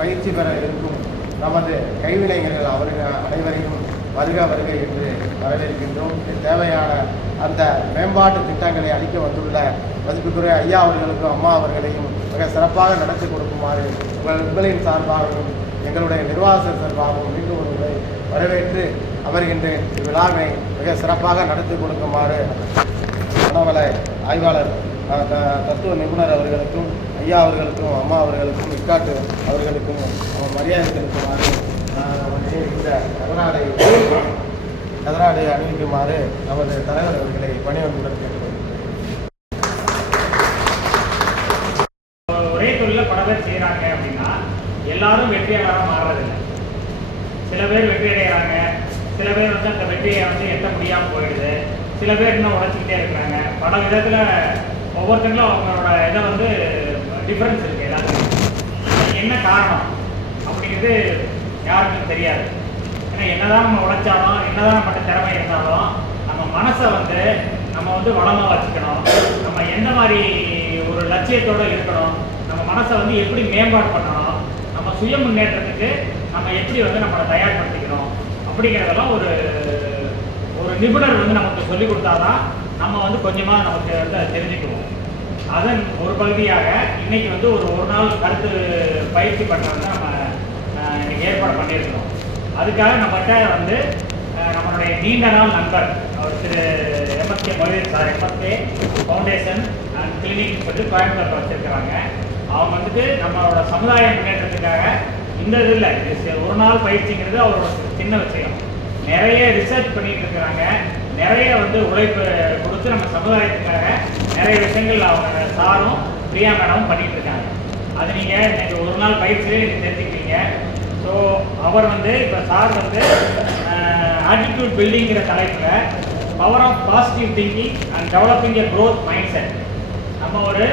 பயிற்சி பெற இருக்கும் நமது கைவினைஞர்கள் அவர்கள் அனைவரையும் வருக வருகை என்று வரவேற்கின்றோம். தேவையான அந்த மேம்பாட்டு திட்டங்களை அளிக்க வந்துள்ள மதிப்புக்குரிய ஐயா அவர்களுக்கும் அம்மா அவர்களையும் மிக சிறப்பாக நடத்தி கொடுக்குமாறு உங்களின் சார்பாகவும் எங்களுடைய நிர்வாகத்தின் சார்பாகவும் மீண்டும் ஒரு முறை வரவேற்று அமர்கின்றேன். இவ்விழாவை மிக சிறப்பாக நடத்தி கொடுக்குமாறு மனவள ஆய்வாளர் தத்துவ நிபுணர் அவர்களுக்கும் ஐயா அவர்களுக்கும் அம்மா அவர்களுக்கும் இக்காட்டு அவர்களுக்கும் மரியாதை செலுத்துமாறு இந்த கதராடை அணிவிக்குமாறு நமது தலைவர் அவர்களை பணிவன்புடன் கேட்டுக்கொள்கிறேன். ஒரே தொழில பல பேர் செய்யறாங்க அப்படின்னா எல்லாரும் வெற்றியாளராக மாறுறதில்லை. சில பேர் வெற்றி அடைகிறாங்க, சில பேர் வந்து அந்த வெற்றியை வந்து எட்ட முடியாமல் போயிடுது, சில பேர் இன்னும் உழைச்சிக்கிட்டே இருக்கிறாங்க. பல விதத்தில் ஒவ்வொருத்தங்களும் அவங்களோட இதை வந்து டிஃப்ரென்ஸ் இருக்குது. எல்லாத்துக்கும் என்ன காரணம் அப்படிங்கிறது யாருக்கும் தெரியாது. ஏன்னா என்னதான் நம்ம உழைச்சாலும் என்னதான் நம்மகிட்ட திறமை இருந்தாலும் நம்ம மனசை வந்து நம்ம வந்து வளமாக வச்சுக்கணும். நம்ம எந்த மாதிரி ஒரு லட்சியத்தோடு இருக்கணும், நம்ம மனசை வந்து எப்படி மேம்பாடு பண்ணணும், நம்ம சுய முன்னேற்றத்துக்கு நம்ம எப்படி வந்து நம்மளை தயார்படுத்திக்கணும் அப்படிங்கிறதெல்லாம் ஒரு ஒரு நிபுணர் வந்து நமக்கு சொல்லிக் கொடுத்தாதான் நம்ம வந்து கொஞ்சமாக நமக்கு வந்து தெரிஞ்சுக்குவோம். அதன் ஒரு பகுதியாக இன்னைக்கு வந்து ஒரு நாள் கருத்து பயிற்சி பண்ணுறது நம்ம இன்னைக்கு ஏற்பாடு பண்ணியிருக்கிறோம். அதுக்காக நம்மகிட்ட வந்து நம்மளுடைய நீண்ட நாள் நண்பர் அவர் Thiru MSK Mozhidhar sir, MSK foundation and clinic சொல்லி கோயம்புத்தூர் வச்சுருக்கிறாங்க. அவங்க வந்துட்டு நம்மளோட சமுதாய முன்னேற்றத்துக்காக இந்த இதில் ஒரு நாள் பயிற்சிங்கிறது அவரோட சின்ன விஷயம். நிறைய ரிசர்ச் பண்ணிட்டு இருக்கிறாங்க, நிறைய வந்து உழைப்பு கொடுத்து நம்ம சமுதாயத்துக்காக நிறைய விஷயங்கள் அவங்க சாரும் பிரியா மேடமும் பண்ணிட்டு இருக்காங்க. அது நீங்கள் இன்னைக்கு ஒரு நாள் பயிற்சியிலே தெரிஞ்சுக்கிறீங்க. ஸோ அவர் வந்து இப்போ சார் வந்து ஆட்டிடியூட் பில்டிங்கிற தலைப்பில் power of positive thinking and developing a growth mindset. நம்ம ஒரு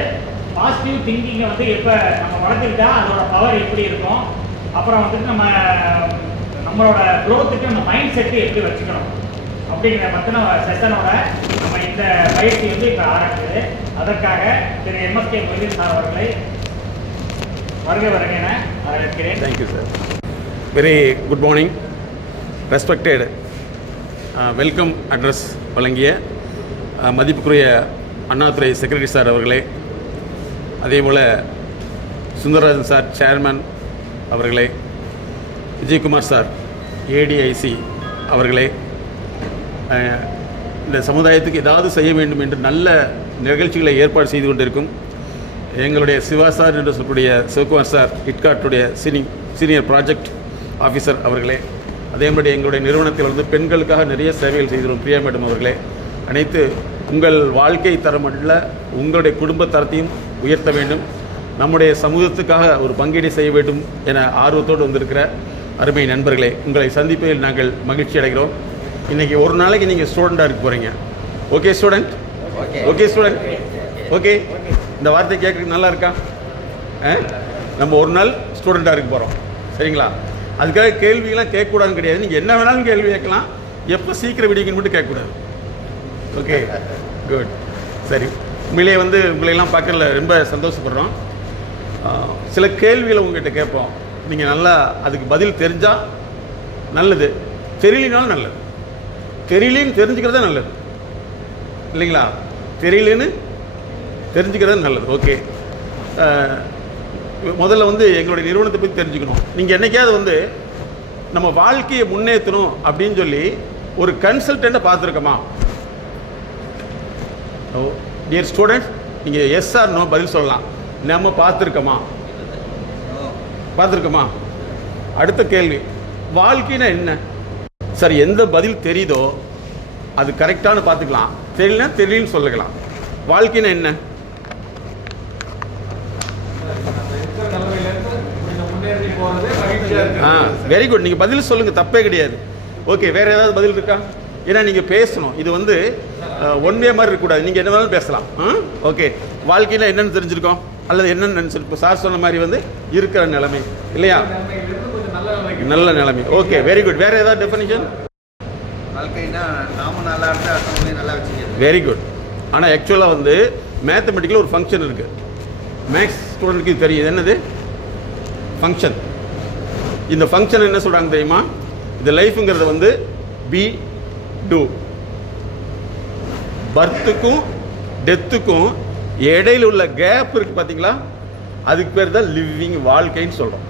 பாசிட்டிவ் திங்கிங்கை வந்து எப்போ நம்ம வளர்த்துக்கிட்டா அதோட பவர் எப்படி இருக்கும், அப்புறம் வந்துட்டு நம்மளோட க்ரோத்துக்கு நம்ம மைண்ட் செட்டு எப்படி வச்சுக்கணும் அப்படிங்கிற பற்றின செஷனோட நம்ம இந்த பயிற்சி வந்து இப்போ ஆரம்பிக்குது. அதற்காக திரு எம்எஸ்கே மொழிதர் சார் அவர்களை வருக என வரவேற்கிறேன். Thank you sir. Very good morning. Respected welcome address வழங்கிய மதிப்புக்குரிய அண்ணாதுரை செக்ரட்டரி சார் அவர்களே, அதேபோல் சுந்தரராஜன் சார் சேர்மன் அவர்களே, விஜயகுமார் சார் ஏடிஐசி அவர்களே, இந்த சமுதாயத்துக்கு ஏதாவது செய்ய வேண்டும் என்று நல்ல நிகழ்ச்சிகளை ஏற்பாடு செய்து கொண்டிருக்கும் எங்களுடைய சிவா சார் என்று சொல்லக்கூடிய சிவகுமார் சார் இட்காட்டுடைய சீனியர் ப்ராஜெக்ட் ஆஃபீஸர் அவர்களே, அதே மாதிரி எங்களுடைய நிறுவனத்தில் வந்து பெண்களுக்காக நிறைய சேவைகள் செய்திருக்கும் பிரியா மேடம் அவர்களே, அனைத்து உங்கள் வாழ்க்கை தரமல்ல உங்களுடைய குடும்ப தரத்தையும் உயர்த்த வேண்டும், நம்முடைய சமூகத்துக்காக ஒரு பங்கீடு செய்ய வேண்டும் என ஆர்வத்தோடு வந்திருக்கிற அருமை நண்பர்களே, உங்களை சந்திப்பதில் நாங்கள் மகிழ்ச்சி அடைகிறோம். இன்றைக்கி ஒரு நாளைக்கு நீங்கள் ஸ்டூடெண்ட்டாக இருக்க போகிறீங்க. Okay student? Okay student? Okay, இந்த வார்த்தை கேட்குறதுக்கு நல்லா இருக்கா? நம்ம ஒரு நாள் ஸ்டூடெண்ட்டாக இருக்க போகிறோம், சரிங்களா? அதுக்காக கேள்விகள்லாம் கேட்கக்கூடாதுன்னு கிடையாது. நீங்கள் என்ன வேணாலும் கேள்வி கேட்கலாம், எப்போ சீக்கிரம் விடிங்கன்னு மட்டும் கேட்கக்கூடாது. Okay, good. சரி, உண்மையிலே வந்து உங்களையெல்லாம் பார்க்கறதுல ரொம்ப சந்தோஷப்படுறோம். சில கேள்விகளை உங்கள்கிட்ட கேட்போம், நீங்கள் நல்லா அதுக்கு பதில் தெரிஞ்சால் நல்லது, தெரியலினாலும் நல்லது. தெரியலன்னு தெரிஞ்சுக்கிறதே நல்லது இல்லைங்களா? தெரியலன்னு தெரிஞ்சுக்கிறது நல்லது. ஓகே, முதல்ல வந்து எங்களுடைய நிறுவனத்தை பற்றி தெரிஞ்சுக்கணும். நீங்கள் என்றைக்காவது வந்து நம்ம வாழ்க்கையை முன்னேற்றணும் அப்படின்னு சொல்லி ஒரு கன்சல்டண்ட்டை பார்த்துருக்கோமா? ஓ டியர் ஸ்டூடெண்ட்ஸ், நீங்கள் எஸ் ஆர் நோ பதில் சொல்லலாம். நம்ம பார்த்துருக்கோமா? பார்த்துருக்கோமா? அடுத்த கேள்வி, வாழ்க்கைனா என்ன? சார், எந்த பதில் தெரியுதோ அது கரெக்டானு பார்த்துக்கலாம், தெரியலனா தெரியலன்னு சொல்லிக்கலாம். வாழ்க்கைனா என்ன? வெரி குட், நீங்கள் பதில் சொல்லுங்கள், தப்பே கிடையாது. ஓகே, வேறு ஏதாவது பதில் இருக்கா? ஏன்னா நீங்கள் பேசணும், இது வந்து ஒன் வே மாதிரி இருக்கக்கூடாது, நீங்கள் என்ன வேணாலும் பேசலாம். ஓகே, வாழ்க்கையில் என்னென்னு தெரிஞ்சிருக்கோம் அல்லது என்னென்னு நினச்சிருக்கோம்? இப்போ சார் சொன்ன மாதிரி வந்து இருக்கிற நிலைமை இல்லையா, நல்ல நிலைமை. Okay, very good. வேறு ஏதாவது டெஃபினிஷன்? வாழ்க்கைனா நாம நல்லா இருந்தால் அடுத்தவங்களையும் நல்லா வச்சுக்கிறது. Very good. ஆனால் ஆக்சுவலாக வந்து மேத்தமெட்டிக்கில் ஒரு ஃபங்க்ஷன் இருக்குது, மேக்ஸ் ஸ்டூடெண்ட்டுக்கு இது தெரியும். என்னது ஃபங்க்ஷன். இந்த ஃபங்க்ஷன் என்ன சொல்கிறாங்க தெரியுமா? இந்த லைஃப்ங்கிறது வந்து பி டூ, பர்த்துக்கும் டெத்துக்கும் இடையில உள்ள கேப் இருக்குது பார்த்தீங்களா, அதுக்கு பேர் தான் லிவிங், வாழ்க்கைன்னு சொல்கிறோம்.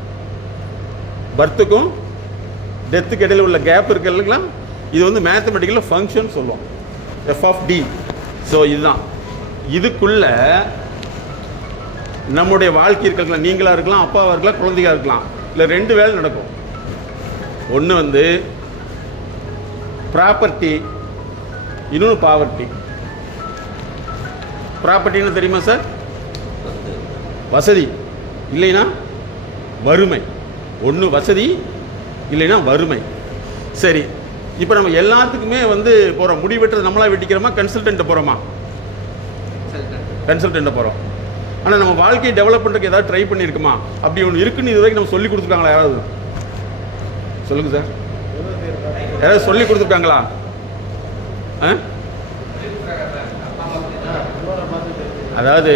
பர்த்துக்கும் டெத்துக்கு இடையில உள்ள கேப் இருக்கு இல்லைங்களா, இது வந்து மேத்தமெட்டிக்கலில் ஃபங்க்ஷன் சொல்லுவோம், எஃப் ஆஃப் டி. ஸோ இதுதான், இதுக்குள்ள நம்முடைய வாழ்க்கை இருக்கலாம், நீங்களாக இருக்கலாம், அப்பாவாக இருக்கலாம், குழந்தையாக இருக்கலாம். இல்லை 2 வேலை நடக்கும். ஒன்று வந்து ப்ராப்பர்ட்டி, இன்னொன்று பாவர்ட்டி. ப்ராப்பர்ட்டின்னு தெரியுமா சார்? வசதி இல்லைன்னா வறுமை. ஒன்று வசதி இல்லைன்னா வறுமை. சரி, இப்போ நம்ம எல்லாத்துக்குமே வந்து போகிறோம். முடிவெட்டுறது நம்மளாக வெட்டிக்கிறோமா, கன்சல்டண்ட்டை போகிறோமா? கன்சல்டண்ட்டை போகிறோம். ஆனால் நம்ம வாழ்க்கையை டெவலப் பண்ணுறதுக்கு ஏதாவது ட்ரை பண்ணியிருக்குமா? அப்படி ஒன்று இருக்குன்னு இது வரைக்கும் நம்ம சொல்லி கொடுத்துருக்காங்களா? யாராவது சொல்லுங்கள் சார். யாராவது சொல்லி கொடுத்துருக்காங்களா? அதாவது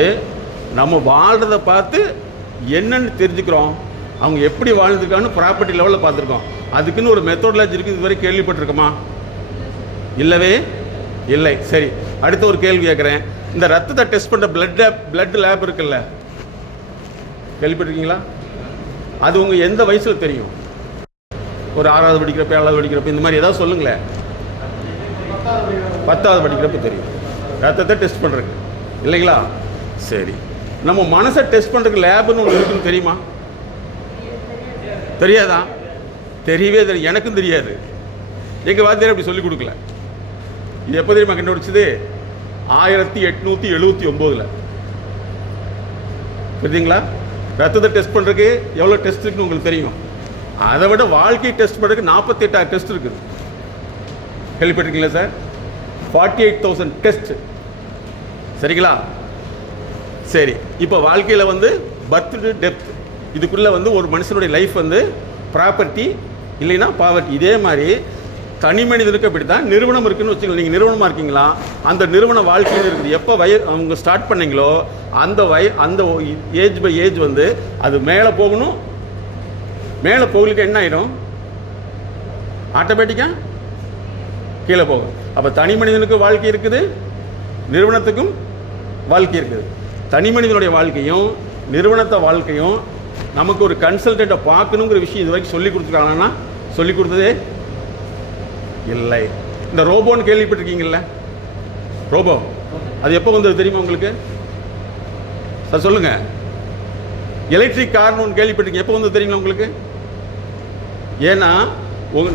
நம்ம வாழ்கிறத பார்த்து என்னன்னு தெரிஞ்சுக்கிறோம், அவங்க எப்படி வாழ்ந்துருக்கான்னு ப்ராப்பர்ட்டி லெவலில் பார்த்துருக்கோம். அதுக்குன்னு ஒரு மெத்தடாலஜி இருக்குது, இதுவரை கேள்விப்பட்டிருக்கோமா? இல்லவே இல்லை. சரி, அடுத்த ஒரு கேள்வி கேட்குறேன். இந்த ரத்தத்தை டெஸ்ட் பண்ணுற பிளட் லேப் இருக்குல்ல, கேள்விப்பட்டிருக்கீங்களா? அது உங்கள் எந்த வயசில் தெரியும்? ஒரு 6வது படிக்கிறப்ப, 7வது படிக்கிறப்ப, இந்த மாதிரி ஏதாவது சொல்லுங்களேன். 10வது படிக்கிறப்ப தெரியும் ரத்தத்தை டெஸ்ட் பண்ணுறதுக்கு, இல்லைங்களா? சரி, நம்ம மனசை டெஸ்ட் பண்ணுறதுக்கு லேபுன்னு ஒன்று இருக்குன்னு தெரியுமா? தெரியாதா? தெரியவே தெரியும். எனக்கும் தெரியாது. எங்கள் வாத்தியார் அப்படி சொல்லிக் கொடுக்கல. இது எப்போ தெரியுமா கண்டுபிடிச்சது? 1879. புரியுதுங்களா? ரத்தத்தை டெஸ்ட் பண்ணுறதுக்கு எவ்வளோ டெஸ்ட் இருக்குன்னு உங்களுக்கு தெரியும். அதை விட வாழ்க்கை டெஸ்ட் பண்ணுறதுக்கு 48,000 டெஸ்ட் இருக்குது. கேள்விப்பட்டிருக்கீங்களா சார்? 48,000 டெஸ்ட். சரிங்களா? சரி, இப்போ வாழ்க்கையில் வந்து பர்த் டு டெப்த், இதுக்குள்ளே வந்து ஒரு மனுஷனுடைய லைஃப் வந்து ப்ராப்பர்ட்டி இல்லைன்னா பாவர்ட்டி. இதே மாதிரி தனி மனிதனுக்கு அப்படி தான். நிறுவனம் இருக்குன்னு வச்சுக்கோங்க. நீங்கள் நிறுவனமாக இருக்கீங்களா, அந்த நிறுவன வாழ்க்கையில் இருக்குது. எப்போ அவங்க ஸ்டார்ட் பண்ணீங்களோ அந்த அந்த ஏஜ் பை ஏஜ் வந்து அது மேலே போகணும். மேலே போகலிட்டு என்ன ஆகிடும்? ஆட்டோமேட்டிக்காக கீழே போகும். அப்போ தனி மனிதனுக்கு வாழ்க்கை இருக்குது, நிறுவனத்துக்கும் வாழ்க்கை இருக்குது. தனி மனிதனுடைய வாழ்க்கையும் நிறுவனத்தை வாழ்க்கையும் நமக்கு ஒரு கன்சல்டண்ட்டை பார்க்கணுங்கிற விஷயம் இது வரைக்கும் சொல்லி கொடுத்துருக்காங்கன்னா சொல்லி கொடுத்ததே இல்லை. இந்த ரோபோன்னு கேள்விப்பட்டிருக்கீங்கல்ல, ரோபோ, அது எப்போ வந்தது தெரியுமா உங்களுக்கு? சார் சொல்லுங்கள். எலக்ட்ரிக் கார்னு ஒன்று கேள்விப்பட்டிருக்கீங்க, எப்போ வந்தது தெரியுங்களா உங்களுக்கு? ஏன்னா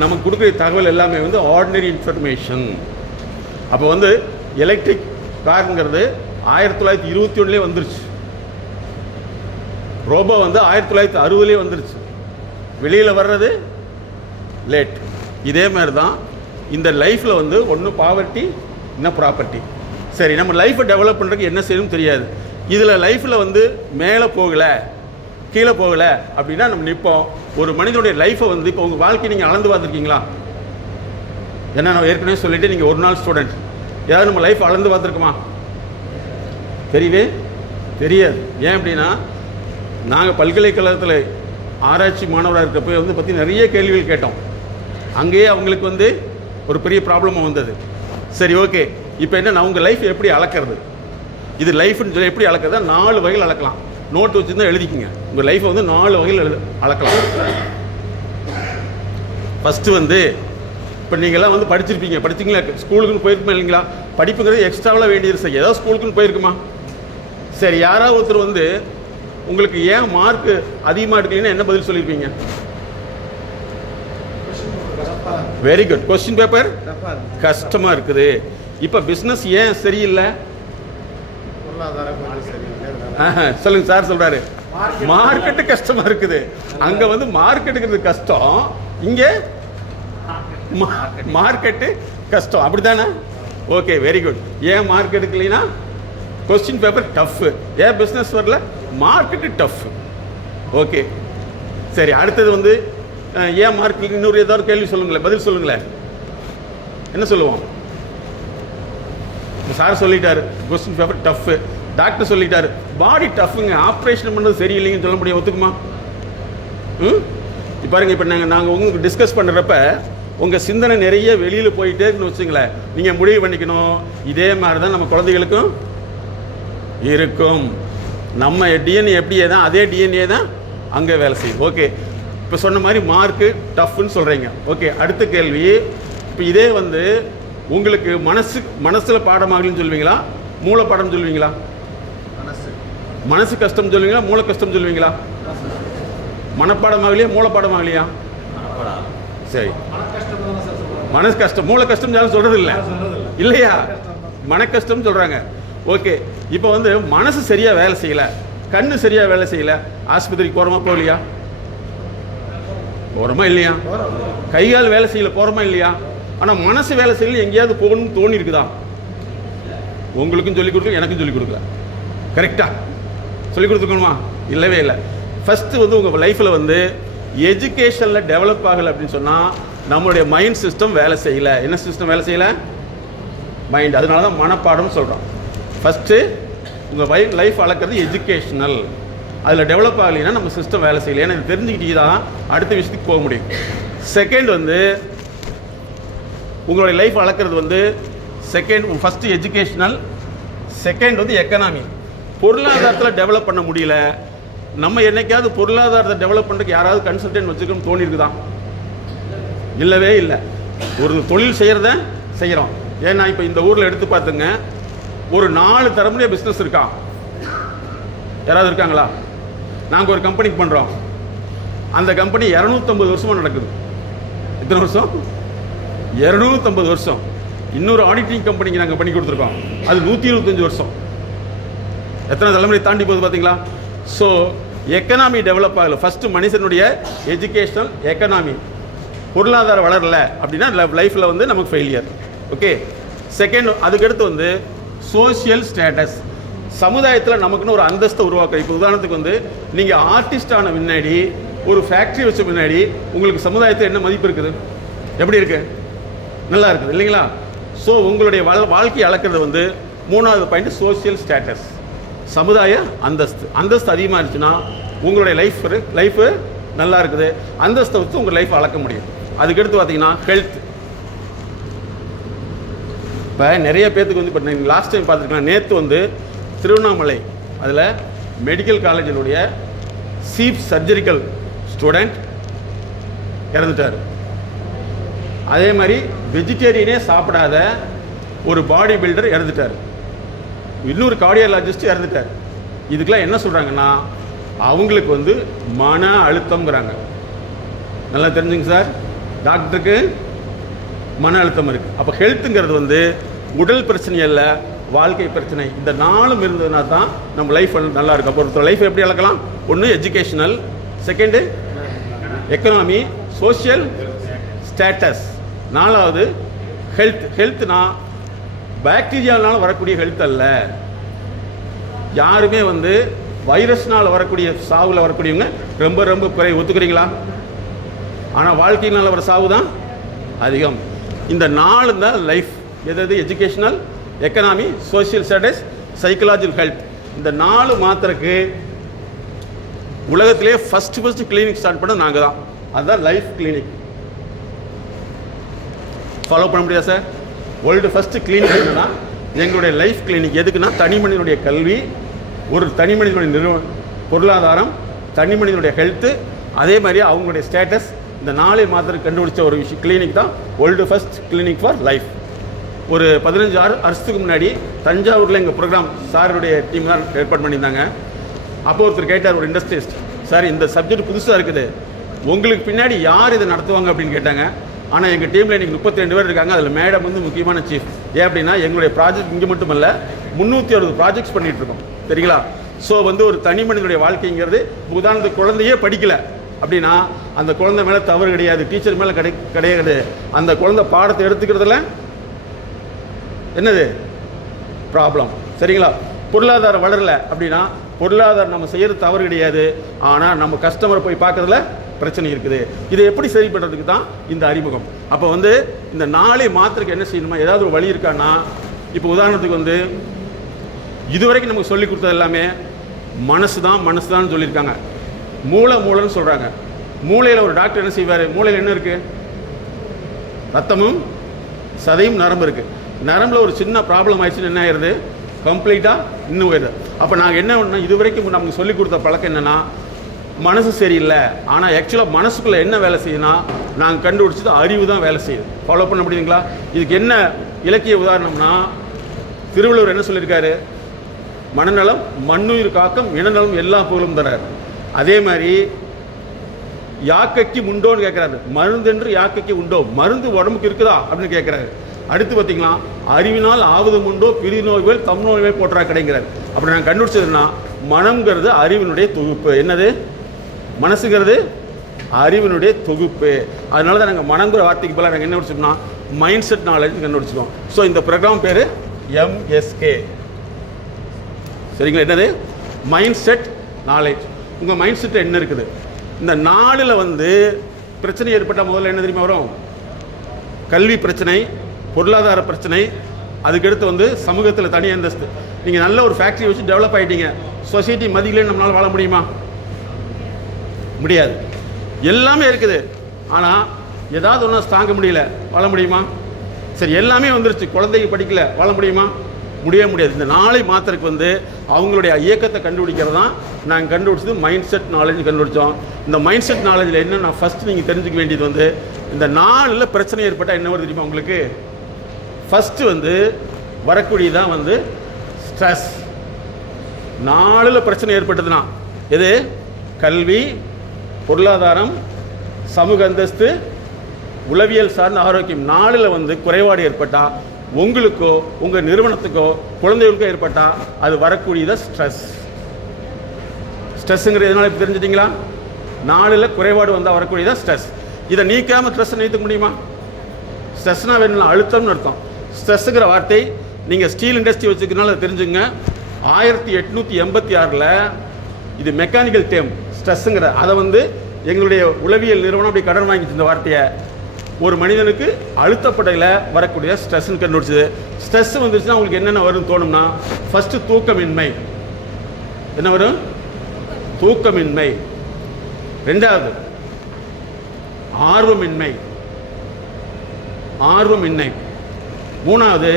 நமக்கு கொடுக்குற தகவல் எல்லாமே வந்து ஆர்டினரி இன்ஃபர்மேஷன். அப்போ வந்து எலக்ட்ரிக் காருங்கிறது 1921 வந்துருச்சு. ரோபோ வந்து 1960 வந்துருச்சு. வெளியில் வர்றது லேட். இதே மாதிரி தான் இந்த லைஃப்பில் வந்து ஒன்று பாவர்ட்டி, இன்னும் ப்ராப்பர்ட்டி. சரி, நம்ம லைஃப்பை டெவலப் பண்ணுறதுக்கு என்ன செய்யணும் தெரியாது. இதில் லைஃப்பில் வந்து மேலே போகலை, கீழே போகலை அப்படின்னா நம்ம நிற்போம். ஒரு மனிதனுடைய லைஃப்பை வந்து இப்போ உங்கள் வாழ்க்கை நீங்கள் அளந்து பார்த்துருக்கீங்களா? ஏன்னா நான் ஏற்கனவே சொல்லிவிட்டு நீங்கள் ஒரு நாள் ஸ்டூடெண்ட், ஏதாவது நம்ம லைஃப் அளந்து பார்த்துருக்குமா? தெரியவே தெரியாது. ஏன் அப்படின்னா நாங்கள் பல்கலைக்கழகத்தில் ஆராய்ச்சி மாணவராக இருக்கப்போ வந்து பற்றி நிறைய கேள்விகள் கேட்டோம். அங்கேயே அவங்களுக்கு வந்து ஒரு பெரிய ப்ராப்ளமாக வந்தது. சரி, ஓகே, இப்போ என்ன உங்கள் லைஃப் எப்படி அளக்கிறது? இது லைஃப்னு சொல்லி எப்படி அளக்கிறதா? 4 வகையில் அளக்கலாம். நோட்டு வச்சுருந்தா எழுதிக்கிங்க. உங்கள் லைஃப்பை வந்து 4 வகையில் அளக்கலாம். ஃபஸ்ட்டு வந்து இப்போ நீங்கள்லாம் வந்து படிச்சிங்களா? ஸ்கூலுக்குன்னு போயிருக்குமா இல்லைங்களா? படிப்புங்கிறது எக்ஸ்ட்ராவெலாம் வேண்டியது. சரி, ஏதாவது ஸ்கூலுக்குன்னு போயிருக்குமா? சரி, யாராவது ஒருத்தர் வந்து உங்களுக்கு ஏன் மார்க்கு அதிகமாக எடுக்கலன்னா என்ன பதில் சொல்லியிருப்பீங்க? Very good. கொஸ்டின் பேப்பர் கஷ்டமாக இருக்குது. இப்போ பிஸ்னஸ் ஏன் சரியில்லை? சொல்லுங்க சார். சொல்றாரு மார்க்கெட்டு கஷ்டமா இருக்குது. அங்க வந்து மார்க் எடுக்கிறது கஷ்டம், இங்கே மார்க்கெட்டு கஷ்டம். அப்படித்தானே? Okay, very good. ஏன் மார்க் எடுக்கலைன்னா கொஸ்டின் பேப்பர் டஃப். ஏன் பிஸ்னஸ் வரல? Market tough. ஓகே, சரி. அடுத்தது வந்து ஏன் மார்க் இன்னொரு ஏதாவது கேள்வி சொல்லுங்களேன், பதில் சொல்லுங்களேன். என்ன சொல்லுவோம்? சார் சொல்லிட்டாரு கொஸ்டின் பேப்பர் டஃப். டாக்டர் சொல்லிட்டாரு பாடி டஃப்புங்க, ஆப்ரேஷன் பண்ணது சரியில்லைங்கன்னு சொல்ல முடியும். ஒத்துக்குமா? இப்போ பாருங்க, இப்போ நாங்கள் உங்களுக்கு டிஸ்கஸ் பண்ணுறப்ப உங்கள் சிந்தனை நிறைய வெளியில் போயிட்டே இருக்குன்னு வச்சுங்களேன். நீங்கள் முடிவு பண்ணிக்கணும், இதே மாதிரி தான் நம்ம குழந்தைகளுக்கும் இருக்கும். நம்ம டிஎன்ஏ எப்படியே தான் அதே டிஎன்ஏ தான் அங்கே வேலை செய்யும். ஓகே, இப்போ சொன்ன மாதிரி மார்க்கு டஃப்னு சொல்கிறீங்க. ஓகே, அடுத்த கேள்வி, இப்போ இதே வந்து உங்களுக்கு மனசில் பாடமாகலன்னு சொல்லுவீங்களா, மூளை பாடம் சொல்லுவீங்களா? மனசு கஷ்டம் சொல்லுவீங்களா, மூளை கஷ்டம் சொல்லுவீங்களா? மனப்பாடமாகலையா, மூளை பாடமாகலையா? சரி, மனசு கஷ்டம். மூளை கஷ்டம் சொல்றது இல்லை இல்லையா? மன கஷ்டம் சொல்றாங்க. ஓகே, இப்போ வந்து மனசு சரியா வேலை செய்யல, கண்ணு சரியா வேலை செய்யல, ஆஸ்பத்திரிக்கு போறோமா போகலையா? போறோமா இல்லையா? கைகால் வேலை செய்யல, போறோமா இல்லையா? ஆனா மனசு வேலை செய்யல, எங்கேயாவது போகணும்னு தோணி இருக்குதா? உங்களுக்கும் சொல்லிக் கொடுக்கல, எனக்கும் சொல்லிக் கொடுக்கல. கரெக்டா சொல்லிக் கொடுத்துக்கணுமா? இல்லவே இல்லை. ஃபர்ஸ்ட் வந்து உங்க லைஃப்ல வந்து எஜுகேஷனில் டெவலப் ஆகலை அப்படின்னு சொன்னால் நம்மளுடைய மைண்ட் சிஸ்டம் வேலை செய்யலை. என்ன சிஸ்டம் வேலை செய்யலை? மைண்ட். அதனால தான் மனப்பாடம் சொல்கிறோம். ஃபஸ்ட்டு உங்கள் லைஃப் வளர்க்குறது எஜுகேஷனல். அதில் டெவலப் ஆகலைன்னா நம்ம சிஸ்டம் வேலை செய்யலை. ஏன்னா இது தெரிஞ்சுக்கிட்டே தான் அடுத்த விஷயத்துக்கு போக முடியும். செகண்ட் வந்து உங்களுடைய லைஃப் வளர்க்குறது வந்து ஃபஸ்ட்டு எஜுகேஷனல், செகண்ட் வந்து எக்கனாமி. பொருளாதாரத்தில் டெவலப் பண்ண முடியல. நம்ம என்னைக்காவது பொருளாதாரத்தை டெவலப் பண்ணுறதுக்கு யாராவது கன்சல்டன்ட் வச்சுக்கணும்னு தோணியிருக்குதான்? இல்லவே இல்லை. ஒரு தொழில் செய்கிறத செய்கிறோம். ஏன்னா இப்போ இந்த ஊரில் எடுத்து பார்த்துங்க, ஒரு 4 தரமுடைய பிஸ்னஸ் இருக்கா? யாராவது இருக்காங்களா? நாங்கள் ஒரு கம்பெனிக்கு பண்ணுறோம். அந்த கம்பெனி 250 வருஷமாக நடக்குது. எத்தனை வருஷம்? 250 வருஷம். இன்னொரு ஆடிட்டிங் கம்பெனிக்கு நாங்கள் பண்ணி கொடுத்துருக்கோம், அது 125 வருஷம். எத்தனை தலைமுறை தாண்டி போகுது பார்த்தீங்களா? ஸோ எக்கனாமி டெவலப் ஆகலை. ஃபஸ்ட்டு மனுஷனுடைய எஜுகேஷனல், எக்கனாமி. பொருளாதாரம் வளரலை அப்படின்னா லைஃப்பில் வந்து நமக்கு ஃபெயிலியர். ஓகே, செகண்ட் அதுக்கடுத்து வந்து சோஷியல் ஸ்டேட்டஸ். சமுதாயத்தில் நமக்குன்னு ஒரு அந்தஸ்தை உருவாக்க. இப்போ உதாரணத்துக்கு வந்து நீங்கள் ஆர்டிஸ்ட் ஆன முன்னாடி, ஒரு ஃபேக்ட்ரி வச்ச முன்னாடி உங்களுக்கு சமுதாயத்தில் என்ன மதிப்பு இருக்குது? எப்படி இருக்கு? நல்லா இருக்குது இல்லைங்களா? ஸோ உங்களுடைய வாழ்க்கையை அளக்கிறது வந்து 3வது பாயிண்ட் சோஷியல் ஸ்டேட்டஸ், சமுதாய அந்தஸ்து. அந்தஸ்து அதிகமாக இருந்துச்சுன்னா உங்களுடைய லைஃப் நல்லா இருக்குது. அந்தஸ்தை வச்சு உங்கள் லைஃப் அளக்க முடியும். அதுக்கடுத்து பார்த்தீங்கன்னா ஹெல்த். இப்போ நிறைய பேர்த்துக்கு வந்து இப்போ நீங்கள் லாஸ்ட் டைம் பார்த்துருக்கலாம், நேற்று வந்து திருவண்ணாமலை அதில் மெடிக்கல் காலேஜினுடைய சீஃப் சர்ஜரிக்கல் ஸ்டூடெண்ட் இறந்துட்டார். அதே மாதிரி வெஜிடேரியனே சாப்பிடாத ஒரு பாடி பில்டர் இறந்துட்டார். இன்னொரு கார்டியாலஜிஸ்ட் இறந்துட்டார். இதுக்கெல்லாம் என்ன சொல்கிறாங்கன்னா அவங்களுக்கு வந்து மன அழுத்தம்ங்கிறாங்க. நல்லா தெரிஞ்சுங்க சார், டாக்டருக்கு மன அழுத்தம் இருக்குது. அப்போ ஹெல்த்துங்கிறது வந்து உடல் பிரச்சனை அல்ல, வாழ்க்கை பிரச்சனை. இந்த 4ம் இருந்ததுனா தான் நம்ம லைஃப் நல்லா இருக்கும். அப்போ ஒருத்தர் லைஃப் எப்படி அளக்கலாம்? ஒன்று educational, second economy, social status, 4வது ஹெல்த். ஹெல்த்னா பாக்டீரியாவினால வரக்கூடிய ஹெல்த் அல்ல. யாருமே வந்து வைரஸ்னால் வரக்கூடிய சாவில் வரக்கூடியவங்க ரொம்ப ரொம்ப குறை. ஒத்துக்கிறீங்களா? ஆனால் வாழ்க்கையினால் வர சாவு தான் அதிகம். இந்த 4 தான் லைஃப். எது? Educational, economy, social status, psychological health. இந்த 4 மாத்திரக்கு உலகத்திலே ஃபர்ஸ்ட் கிளினிக் ஸ்டார்ட் பண்ண நாங்கள் தான். அதுதான் லைஃப் கிளினிக். ஃபாலோ பண்ண முடியாது சார்? வேர்ல்டு ஃபர்ஸ்ட் கிளினிக் என்னன்னா எங்களுடைய லைஃப் கிளினிக். எதுக்குன்னா தனி மனிதனுடைய கல்வி, ஒரு தனி மனிதனுடைய பொருளாதாரம், தனி மனிதனுடைய ஹெல்த்து, அதே மாதிரி அவங்களுடைய ஸ்டேட்டஸ். இந்த 4 மாத்திரம் கண்டுபிடிச்ச ஒரு விஷயம் கிளினிக் தான் world first clinic for life. ஒரு 15 வருஷத்துக்கு முன்னாடி தஞ்சாவூரில் எங்கள் ப்ரோக்ராம் சாருடைய டீம் தான் ஏற்பாடு பண்ணியிருந்தாங்க. அப்போ ஒருத்தர் கேட்டார், ஒரு இண்டஸ்ட்ரியலிஸ்ட், சார் இந்த சப்ஜெக்ட் புதுசாக இருக்குது, உங்களுக்கு பின்னாடி யார் இதை நடத்துவாங்க அப்படின்னு கேட்டாங்க. ஆனால் எங்கள் டீமில் இன்றைக்கி 32 பேர் இருக்காங்க. அதில் மேடம் வந்து முக்கியமான சீஃப். ஏன் அப்படின்னா எங்களுடைய ப்ராஜெக்ட் இங்கே மட்டும் இல்லை, 360 ப்ராஜெக்ட்ஸ் பண்ணிகிட்ருக்கோம். சரிங்களா? ஸோ வந்து ஒரு தனி மனிதனுடைய வாழ்க்கைங்கிறது, உதாரணத்துக்கு குழந்தையே படிக்கலை அப்படின்னா அந்த குழந்தை மேலே தவறு கிடையாது, டீச்சர் மேலே கிடையாது. அந்த குழந்தை பாடத்தை எடுத்துக்கிறதுல என்னது ப்ராப்ளம்? சரிங்களா? பொருளாதாரம் வளரல அப்படின்னா பொருளாதாரம் நம்ம செய்கிறது தவறு கிடையாது, ஆனால் நம்ம கஸ்டமரை போய் பார்க்கறதுல பிரச்சனை இருக்குது. இதை எப்படி சரி பண்ணுறதுக்கு தான் இந்த அறிமுகம். அப்போ வந்து இந்த 4 மாத்திரைக்கு என்ன செய்யணுமா, ஏதாவது ஒரு வழி இருக்கான்னா, இப்போ உதாரணத்துக்கு வந்து இதுவரைக்கும் நமக்கு சொல்லி கொடுத்தது எல்லாமே மனசு தான் சொல்லியிருக்காங்க. மூளைன்னு சொல்கிறாங்க. மூளையில் ஒரு டாக்டர் என்ன செய்வார்? மூளையில் என்ன இருக்குது? ரத்தமும் சதையும் நரம்பு இருக்குது. நரம்பில் ஒரு சின்ன ப்ராப்ளம் ஆயிடுச்சுன்னு என்ன ஆயிடுது? கம்ப்ளீட்டாக இன்னும் போயிடுது. அப்போ நாங்கள் என்ன பண்ணோம், இது வரைக்கும் நமக்கு சொல்லிக் கொடுத்த பழக்கம் என்னென்னா, மனசு சரியில்லை, ஆனால் ஆக்சுவலாக மனசுக்குள்ளே என்ன வேலை செய்யுதுன்னா, நாங்கள் கண்டுபிடிச்சது அறிவு தான் வேலை செய்யுது. ஃபாலோ பண்ண முடியுங்களா? இதுக்கு என்ன இலக்கிய உதாரணம்னா, திருவள்ளுவர் என்ன சொல்லியிருக்காரு? மனநலம் மண்ணுயிர் காக்கம், இனநலம் எல்லா புகழும் தரார். அதே மாதிரி யாக்கைக்கு உண்டோன்னு கேட்குறாரு. மருந்தென்று யாக்கைக்கு உண்டோ? மருந்து உடம்புக்கு இருக்குதா அப்படின்னு கேட்குறாரு. அடுத்து பார்த்தீங்களா, அறிவினால் ஆவதும் உண்டோ, பிரி நோய்கள் தம் நோய்கள் போற்றா கிடைக்கிறார். அப்படி நாங்கள் கண்டுபிடிச்சதுன்னா, மனம்ங்கிறது அறிவினுடைய தொகுப்பு. என்னது? மனசுங்கிறது அறிவினுடைய தொகுப்பு. அதனால தான் நாங்கள் மனங்கிற வார்த்தைக்கு பதிலாக நாங்கள் என்ன படிச்சோம்னா மைண்ட் செட் நாலேஜ் கண்டுபிடிச்சிக்கோம். ஸோ இந்த ப்ரோக்ராம் பேர் MSK. சரிங்களா? என்னது? Mind set knowledge. உங்கள் மைண்ட் செட்டில் என்ன இருக்குது? இந்த நாளில் வந்து பிரச்சனை ஏற்பட்டால் முதல்ல என்ன தெரியுமா வரும்? கல்வி பிரச்சனை, பொருளாதார பிரச்சனை, அதுக்கடுத்து வந்து சமூகத்தில் தனி அந்தஸ்து. நீங்கள் நல்ல ஒரு ஃபேக்ட்ரி வச்சு டெவலப் ஆகிட்டீங்க, சொசைட்டி மதிக்கலைன்னு நம்மளால் வாழ முடியுமா? முடியாது. எல்லாமே இருக்குது, ஆனால் ஏதாவது ஒன்று தாங்க முடியல, வாழ முடியுமா? சரி, எல்லாமே வந்துருச்சு, குழந்தைங்க படிக்கல, வாழ முடியுமா? முடியாது. இந்த நாளை மாத்திரக்கு வந்து அவங்களுடைய இயக்கத்தை கண்டுபிடிக்கிறது தான் நாங்கள் கண்டுபிடிச்சது மைண்ட் செட் நாலேஜ் கண்டுபிடிச்சோம். இந்த மைண்ட் செட் நாலேஜில் என்னென்னா, ஃபஸ்ட்டு நீங்கள் தெரிஞ்சுக்க வேண்டியது வந்து, இந்த நாளில் பிரச்சனை ஏற்பட்டால் என்ன வருது தெரியுமா உங்களுக்கு? ஃபஸ்ட்டு வந்து வரக்கூடியதான் வந்து ஸ்ட்ரெஸ். நாளில் பிரச்சனை ஏற்பட்டதுன்னா எது? கல்வி, பொருளாதாரம், சமூக அந்தஸ்து, உளவியல் சார்ந்த ஆரோக்கியம். நாளில் வந்து குறைபாடு ஏற்பட்டால் உங்களுக்கோ உங்கள் நிறுவனத்துக்கோ குழந்தைகளுக்கோ ஏற்பட்டால் அது வரக்கூடியத ஸ்ட்ரெஸ். ஸ்ட்ரெஸ்ஸுங்கிறது எதனால் இப்போ தெரிஞ்சிட்டிங்களா? நாளில் குறைபாடு வந்தால் வரக்கூடியதா ஸ்ட்ரெஸ். இதை நீக்காமல் ஸ்ட்ரெஸ்ஸை நீக்க முடியுமா? ஸ்ட்ரெஸ்னால் வேணும் அழுத்தம்னு அர்த்தம். ஸ்ட்ரெஸ்ஸுங்கிற வார்த்தை நீங்கள் ஸ்டீல் இண்டஸ்ட்ரி வச்சுக்கிறனால அதை தெரிஞ்சுங்க. 1886 இது மெக்கானிக்கல் டேம் ஸ்ட்ரெஸ்ஸுங்கிற அதை வந்து எங்களுடைய உளவியல் நிறுவனம் அப்படி கடன் வாங்கிச்சு. இந்த வார்த்தையை ஒரு மனிதனுக்கு அழுத்தப்படையில் வரக்கூடிய ஸ்ட்ரெஸ்ன்னு கண்டுபிடிச்சது. ஸ்ட்ரெஸ் வந்துருச்சுன்னா உங்களுக்கு என்னென்ன வரும்னு தோணும்னா, ஃபஸ்ட்டு தூக்கமின்மை. என்ன வரும்? தூக்கமின்மை. ரெண்டாவது ஆர்வமின்மை. மூணாவது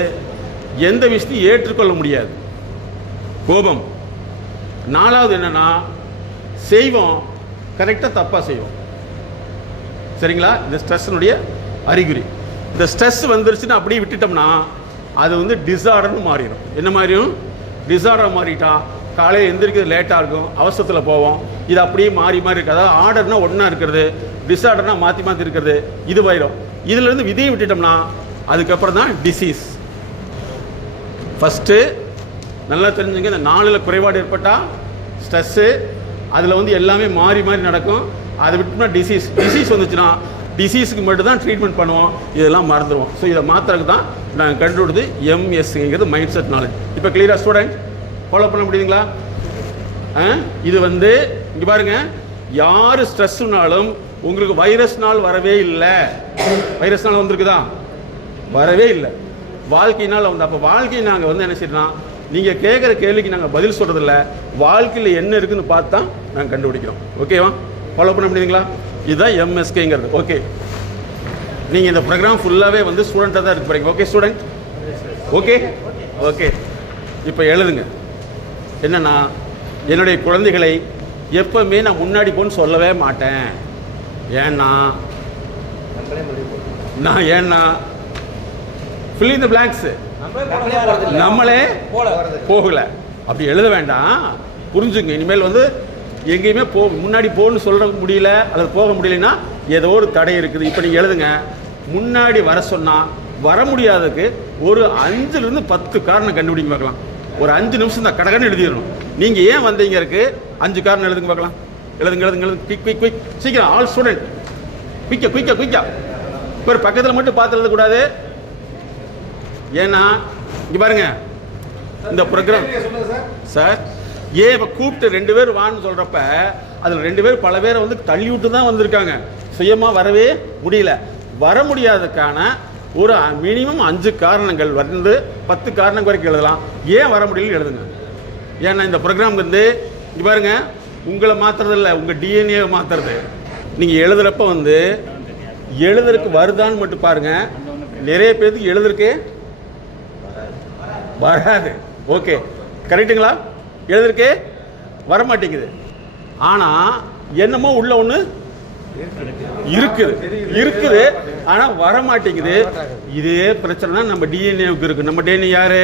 எந்த விஷயத்தையும் ஏற்றுக்கொள்ள முடியாது, கோபம். நாலாவது என்னன்னா, செய்வோம் கரெக்டாக தப்பாக செய்வோம். சரிங்களா? இந்த ஸ்ட்ரெஸ்ஸினுடைய அறிகுறி. இந்த ஸ்ட்ரெஸ் வந்துருச்சுன்னு அப்படியே விட்டுட்டோம்னா அது வந்து டிஸார்டர்னு மாறிடும். என்ன மாதிரியும்? டிஸார்டர் மாறிட்டா காலையில் எந்திரிக்கிறது லேட்டாக இருக்கும், அவசரத்தில் போவோம். இது அப்படியே மாறி இருக்குது. அதாவது ஆர்டர்னால் ஒன்றா இருக்கிறது, டிஸார்டர்னால் மாற்றி இருக்கிறது, இது ஆயிடும். இதிலேருந்து விதியை விட்டுட்டோம்னா அதுக்கப்புறம் தான் டிசீஸ். ஃபஸ்ட்டு நல்லா தெரிஞ்சுங்க, இந்த நாளில் குறைபாடு ஏற்பட்டால் ஸ்ட்ரெஸ்ஸு, அதில் வந்து எல்லாமே மாறி நடக்கும். அதை விட்டோம்னா டிசீஸ் வந்துச்சுன்னா டிசீஸுக்கு மட்டும்தான் ட்ரீட்மெண்ட் பண்ணுவோம், இதெல்லாம் மறந்துடுவோம். ஸோ இதை மாத்திரக்கு தான் நாங்கள் கண்டுபிடிச்சது MSங்கிறது மைண்ட் செட் நாலேஜ். இப்போ கிளியராக ஸ்டூடெண்ட் ஃபாலோ பண்ண முடியுதுங்களா? இது வந்து இங்கே பாருங்கள், யார் ஸ்ட்ரெஸ்ஸுனாலும் உங்களுக்கு வைரஸ்னால் வரவே இல்லை. வைரஸ்னால் வந்திருக்குதா? வரவே இல்லை. வாழ்க்கையினால் வந்து. அப்போ வாழ்க்கையை நாங்கள் வந்து என்ன செய்யறோம், நீங்கள் கேட்குற கேள்விக்கு நாங்கள் பதில் சொல்கிறதில்ல, வாழ்க்கையில் என்ன இருக்குதுன்னு பார்த்து தான் நாங்கள் கண்டுபிடிக்கிறோம். ஓகேவா? ஃபாலோ பண்ண முடியுதுங்களா? இதுதான் MSKங்கிறது. ஓகே, நீங்கள் இந்த ப்ரோக்ராம் ஃபுல்லாகவே வந்து ஸ்டூடெண்ட்டாக தான் இருக்கு போகிறீங்க. Okay student? ஓகே. இப்போ எழுதுங்க. என்னென்னா, என்னுடைய குழந்தைகளை எப்போவுமே நான் முன்னாடி போன்னு சொல்லவே மாட்டேன். ஏன்னா fill in the blanks, நம்மளே போகலை. அப்படி எழுத வேண்டாம், புரிஞ்சுங்க. இனிமேல் வந்து எங்கேயுமே முன்னாடி போகணும்னு சொல்ல முடியல அல்லது போக முடியலன்னா ஏதோ ஒரு தடை இருக்குது. இப்போ நீங்கள் எழுதுங்க, முன்னாடி வர சொன்னால் வர முடியாததுக்கு ஒரு 5லேருந்து 10 காரணம் கண்டுபிடிக்க பார்க்கலாம். ஒரு 5 நிமிஷம் தான் கடகன்னு எழுதிடணும். நீங்கள் ஏன் வந்தீங்க இருக்கு 5 காரணம் எழுதுங்க பார்க்கலாம். எழுதுங்க. குயிக் சீக்கிரம். ஆல் ஸ்டூடெண்ட் குயிக்கா. இப்போ பக்கத்தில் மட்டும் பார்த்து எழுதக்கூடாது. ஏன்னா இங்கே பாருங்க, இந்த ப்ரோக்ராம் சார் ஏன் இப்போ கூப்பிட்டு 2 பேர் வான்னு சொல்கிறப்ப அதில் 2 பேர் பல பேரை வந்து தள்ளி விட்டு தான் வந்திருக்காங்க. சுயமாக வரவே முடியல. வர முடியாததுக்கான ஒரு மினிமம் 5 காரணங்கள் வந்து 10 காரணம் வரைக்கும் எழுதலாம். ஏன் வர முடியலன்னு எழுதுங்க. ஏன்னா இந்த ப்ரோக்ராம் வந்து இங்கே பாருங்க, உங்களை மாற்றுறது இல்லை, உங்கள் DNA மாற்றுறது. நீங்கள் எழுதுகிறப்ப வந்து எழுதுறதுக்கு வருதான்னு மட்டும் பாருங்கள். நிறைய பேருக்கு எழுதுறதுக்கே வராது. ஓகே, கரெக்டுங்களா? எழுதுறதுக்கே வர மாட்டேங்குது. ஆனால் என்னமோ உள்ள ஒன்று இருக்குது ஆனால் வர மாட்டேங்குது. இதே பிரச்சனை நம்ம டிஎன்ஏவுக்கு இருக்கு. நம்ம டிஎன்ஏ யாரு?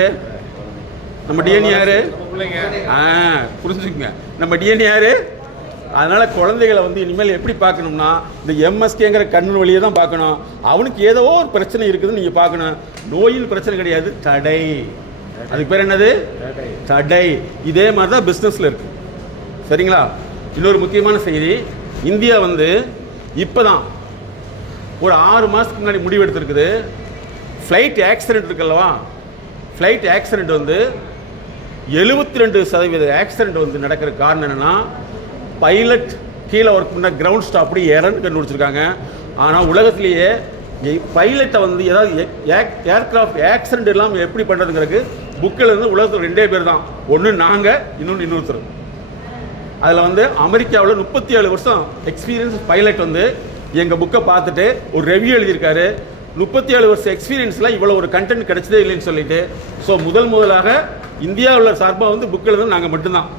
புரிஞ்சுக்குங்க, நம்ம டிஎன்ஏ யாரு? அதனால குழந்தைகளை வந்து இனிமேல் எப்படி பார்க்கணும்னா, இந்த எம்எஸ்கேங்கிற கண்ணு வழியே தான் பார்க்கணும். அவனுக்கு ஏதோ ஒரு பிரச்சனை இருக்குதுன்னு நீங்கள் பார்க்கணும். நோயின் பிரச்சனை கிடையாது, தடை. அதுக்கு பேர் என்னது? தடை. இதே மாதிரி தான் பிஸ்னஸில் இருக்கு. சரிங்களா? இன்னொரு முக்கியமான செய்தி, இந்தியா வந்து இப்போ தான் ஒரு 6 மாதத்துக்கு முன்னாடி முடிவு எடுத்திருக்குது. ஃப்ளைட் ஆக்சிடென்ட் இருக்குல்லவா, ஃப்ளைட் ஆக்சிடென்ட் வந்து 72% ஆக்சிடென்ட் வந்து நடக்கிற காரணம் என்னென்னா, பைலட் கீழே ஒர்க் பண்ண கிரவுண்ட் ஸ்டாப் எரன்னு கண்டுபிடிச்சிருக்காங்க. ஆனால் உலகத்திலேயே பைலட்டை வந்து ஏதாவது ஏர்கிராஃப்ட் ஆக்சிடென்ட் இல்லாமல் எப்படி பண்ணுறதுங்கிறதுக்கு புக்கில் இருந்து உலகத்தில் 2 பேர் தான். ஒன்று நாங்கள், இன்னொருத்தர். அதில் வந்து அமெரிக்காவில் 37 வருஷம் எக்ஸ்பீரியன்ஸ் பைலட் வந்து எங்கள் புக்கை பார்த்துட்டு ஒரு ரெவ்யூ எழுதியிருக்காரு. 37 வருஷம் எக்ஸ்பீரியன்ஸில் இவ்வளோ ஒரு கண்டென்ட் கிடைச்சதே இல்லைன்னு சொல்லிட்டு. ஸோ முதலாக இந்தியாவில் சார்பாக வந்து புக் எழுதுறது நாங்கள் மட்டும்தான்.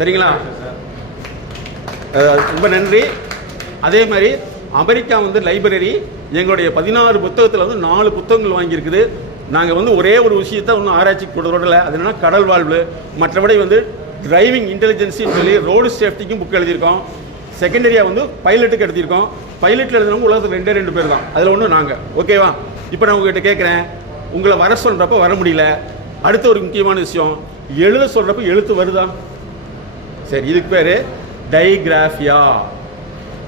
சரிங்களா? ரொம்ப நன்றி. அதே மாதிரி அமெரிக்கா வந்து லைப்ரரி எங்களுடைய 16 புத்தகத்தில் வந்து 4 புத்தகங்கள் வாங்கியிருக்குது. நாங்கள் வந்து ஒரே ஒரு விஷயத்தை ஒன்றும் ஆராய்ச்சி கொடுறதில்ல. அது என்னென்னா கடல் வாழ்வு. மற்றபடி வந்து டிரைவிங் இன்டெலிஜென்சின்னு சொல்லி ரோடு சேஃப்டிக்கும் புக் எழுதியிருக்கோம். செகண்டரியாக வந்து பைலட்டுக்கு எழுதியிருக்கோம். பைலட்டில் எழுதுனவங்க உலகத்தில் 2 பேர் தான். அதில் ஒன்று நாங்கள். ஓகேவா? இப்போ நான் உங்ககிட்ட கேட்குறேன், உங்களை வர சொல்கிறப்ப வர முடியல. அடுத்த ஒரு முக்கியமான விஷயம், எழுத சொல்கிறப்ப எழுத்து வருதா? சரி, இதுக்கு பேர் டைகிராஃபியா.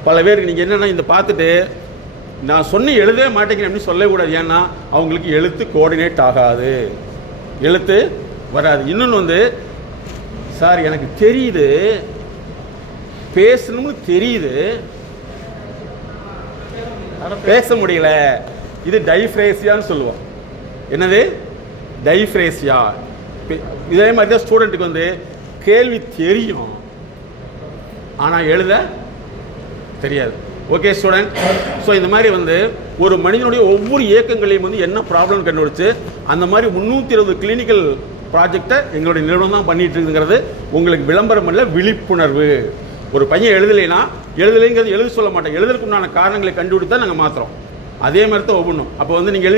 பல பேருக்கு நீங்கள் என்னென்னா இந்த பார்த்துட்டு நான் சொன்ன எழுதவே மாட்டேங்கிறேன் அப்படின்னு சொல்லக்கூடாது. ஏன்னா அவங்களுக்கு எழுத்து கோஆர்டினேட் ஆகாது, எழுத்து வராது. இன்னொன்று வந்து, சார் எனக்கு தெரியுது, பேசணும்னு தெரியுது, பேச முடியல, இது டைஃப்ரேசியான்னு சொல்லுவோம். என்னது? டைஃப்ரேசியா. இதே மாதிரி தான் ஸ்டூடெண்ட்டுக்கு வந்து கேள்வி தெரியும் ஆனால் எழுத தெரியாது. Okay student? ஸோ இந்த மாதிரி வந்து ஒரு மனிதனுடைய ஒவ்வொரு இயக்கங்களையும் வந்து என்ன ப்ராப்ளம் கண்டுபிடிச்சு அந்த மாதிரி 320 கிளினிக்கல் ப்ராஜெக்டை எங்களுடைய நிறுவனம் தான் பண்ணிட்டு இருக்குங்கிறது உங்களுக்கு விளம்பரம் இல்லை, விழிப்புணர்வு. ஒரு பையன் எழுதலைங்கிறது எழுத சொல்ல மாட்டேன், எழுதுறதுக்கு உண்டான காரணங்களை கண்டுபிடித்தா நாங்கள் மாற்றுறோம். அதே மாதிரி தான் ஒவ்வொன்றும். அப்போ வந்து நீங்கள்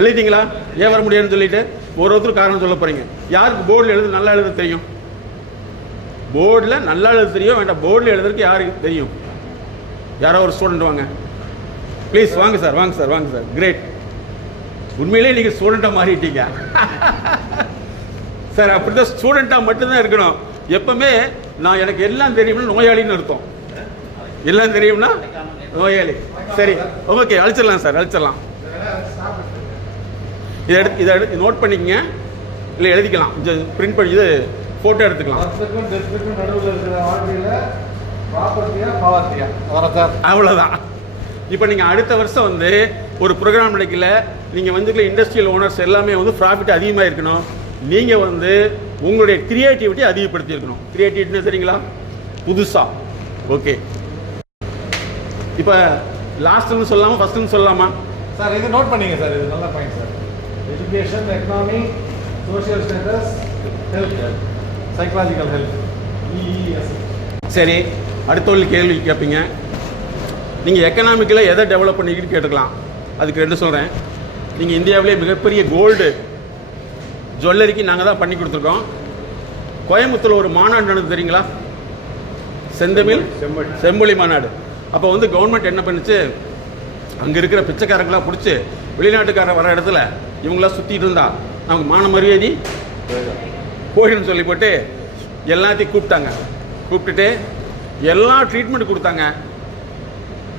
எழுதிட்டீங்களா ஏன் வர முடியாதுன்னு சொல்லிட்டு ஒருத்தர் காரணம் சொல்ல போகிறீங்க. யாருக்கு போர்டில் நல்லா எழுத தெரியும்? போர்டில் நல்லா எழுத தெரியும் வேண்டாம், போர்டில் எழுதுறதுக்கு யாருக்கு தெரியும்? யாரோ ஒரு ஸ்டூடெண்ட் வாங்க ப்ளீஸ். வாங்க சார். கிரேட். உண்மையிலே நீங்கள் ஸ்டூடெண்ட்டாக மாறிட்டீங்க சார். அப்படி தான் ஸ்டூடெண்ட்டாக மட்டும்தான் இருக்கணும். எப்பவுமே நான் எனக்கு எல்லாம் தெரியும்னா நோயாளின்னு அர்த்தம். எல்லாம் தெரியும்னா நோயாளி. சரி, ஓகே, அழிச்சிடலாம் சார், அழிச்சிடலாம். இதை எடுத்து நோட் பண்ணிக்கங்க, இல்லை எழுதிக்கலாம். பிரிண்ட் பண்ணி இது ஃபோட்டோ எடுத்துக்கலாம். அவ்வளோதான். இப்போ நீங்கள் அடுத்த வருஷம் வந்து ஒரு ப்ரோக்ராம் நடக்கல, நீங்கள் வந்து இண்டஸ்ட்ரியல் ஓனர்ஸ் எல்லாமே வந்து ப்ராஃபிட் அதிகமாக இருக்கணும். நீங்கள் வந்து உங்களுடைய கிரியேட்டிவிட்டி அதிகப்படுத்தி இருக்கணும். கிரியேட்டிவிட்டின்னு தெரியுங்களா? புதுசாக. ஓகே, இப்போ லாஸ்ட்டுன்னு சொல்லலாமா ஃபஸ்ட்டுன்னு சொல்லலாமா சார்? இது நோட் பண்ணிங்க சார், இது நல்ல point sir. Education, economy, social status, health, psychological health, EES. சரி, அடுத்த ஒரு கேள்வி கேட்பீங்க. நீங்கள் எக்கனாமிக்கில் எதை டெவலப் பண்ணிக்கிட்டு கேட்டுக்கலாம். அதுக்கு 2 சொல்கிறேன். நீங்கள் இந்தியாவிலே மிகப்பெரிய கோல்டு ஜுவல்லரிக்கு நாங்கள் தான் பண்ணி கொடுத்துருக்கோம். கோயம்புத்தூர் ஒரு மாநாடு நடந்து தெரியுங்களா? செம்பொழி மாநாடு. அப்போ வந்து கவர்மெண்ட் என்ன பண்ணுச்சு, அங்கே இருக்கிற பிச்சைக்காரங்களாம் பிடிச்சி வெளிநாட்டுக்காரர் வர இடத்துல இவங்களாம் சுற்றிட்டு இருந்தா அவங்க மான மரியாதை போயிடுன்னு சொல்லி போட்டு எல்லாத்தையும் கூப்பிட்டுட்டு எல்லாம் ட்ரீட்மெண்ட் கொடுத்தாங்க.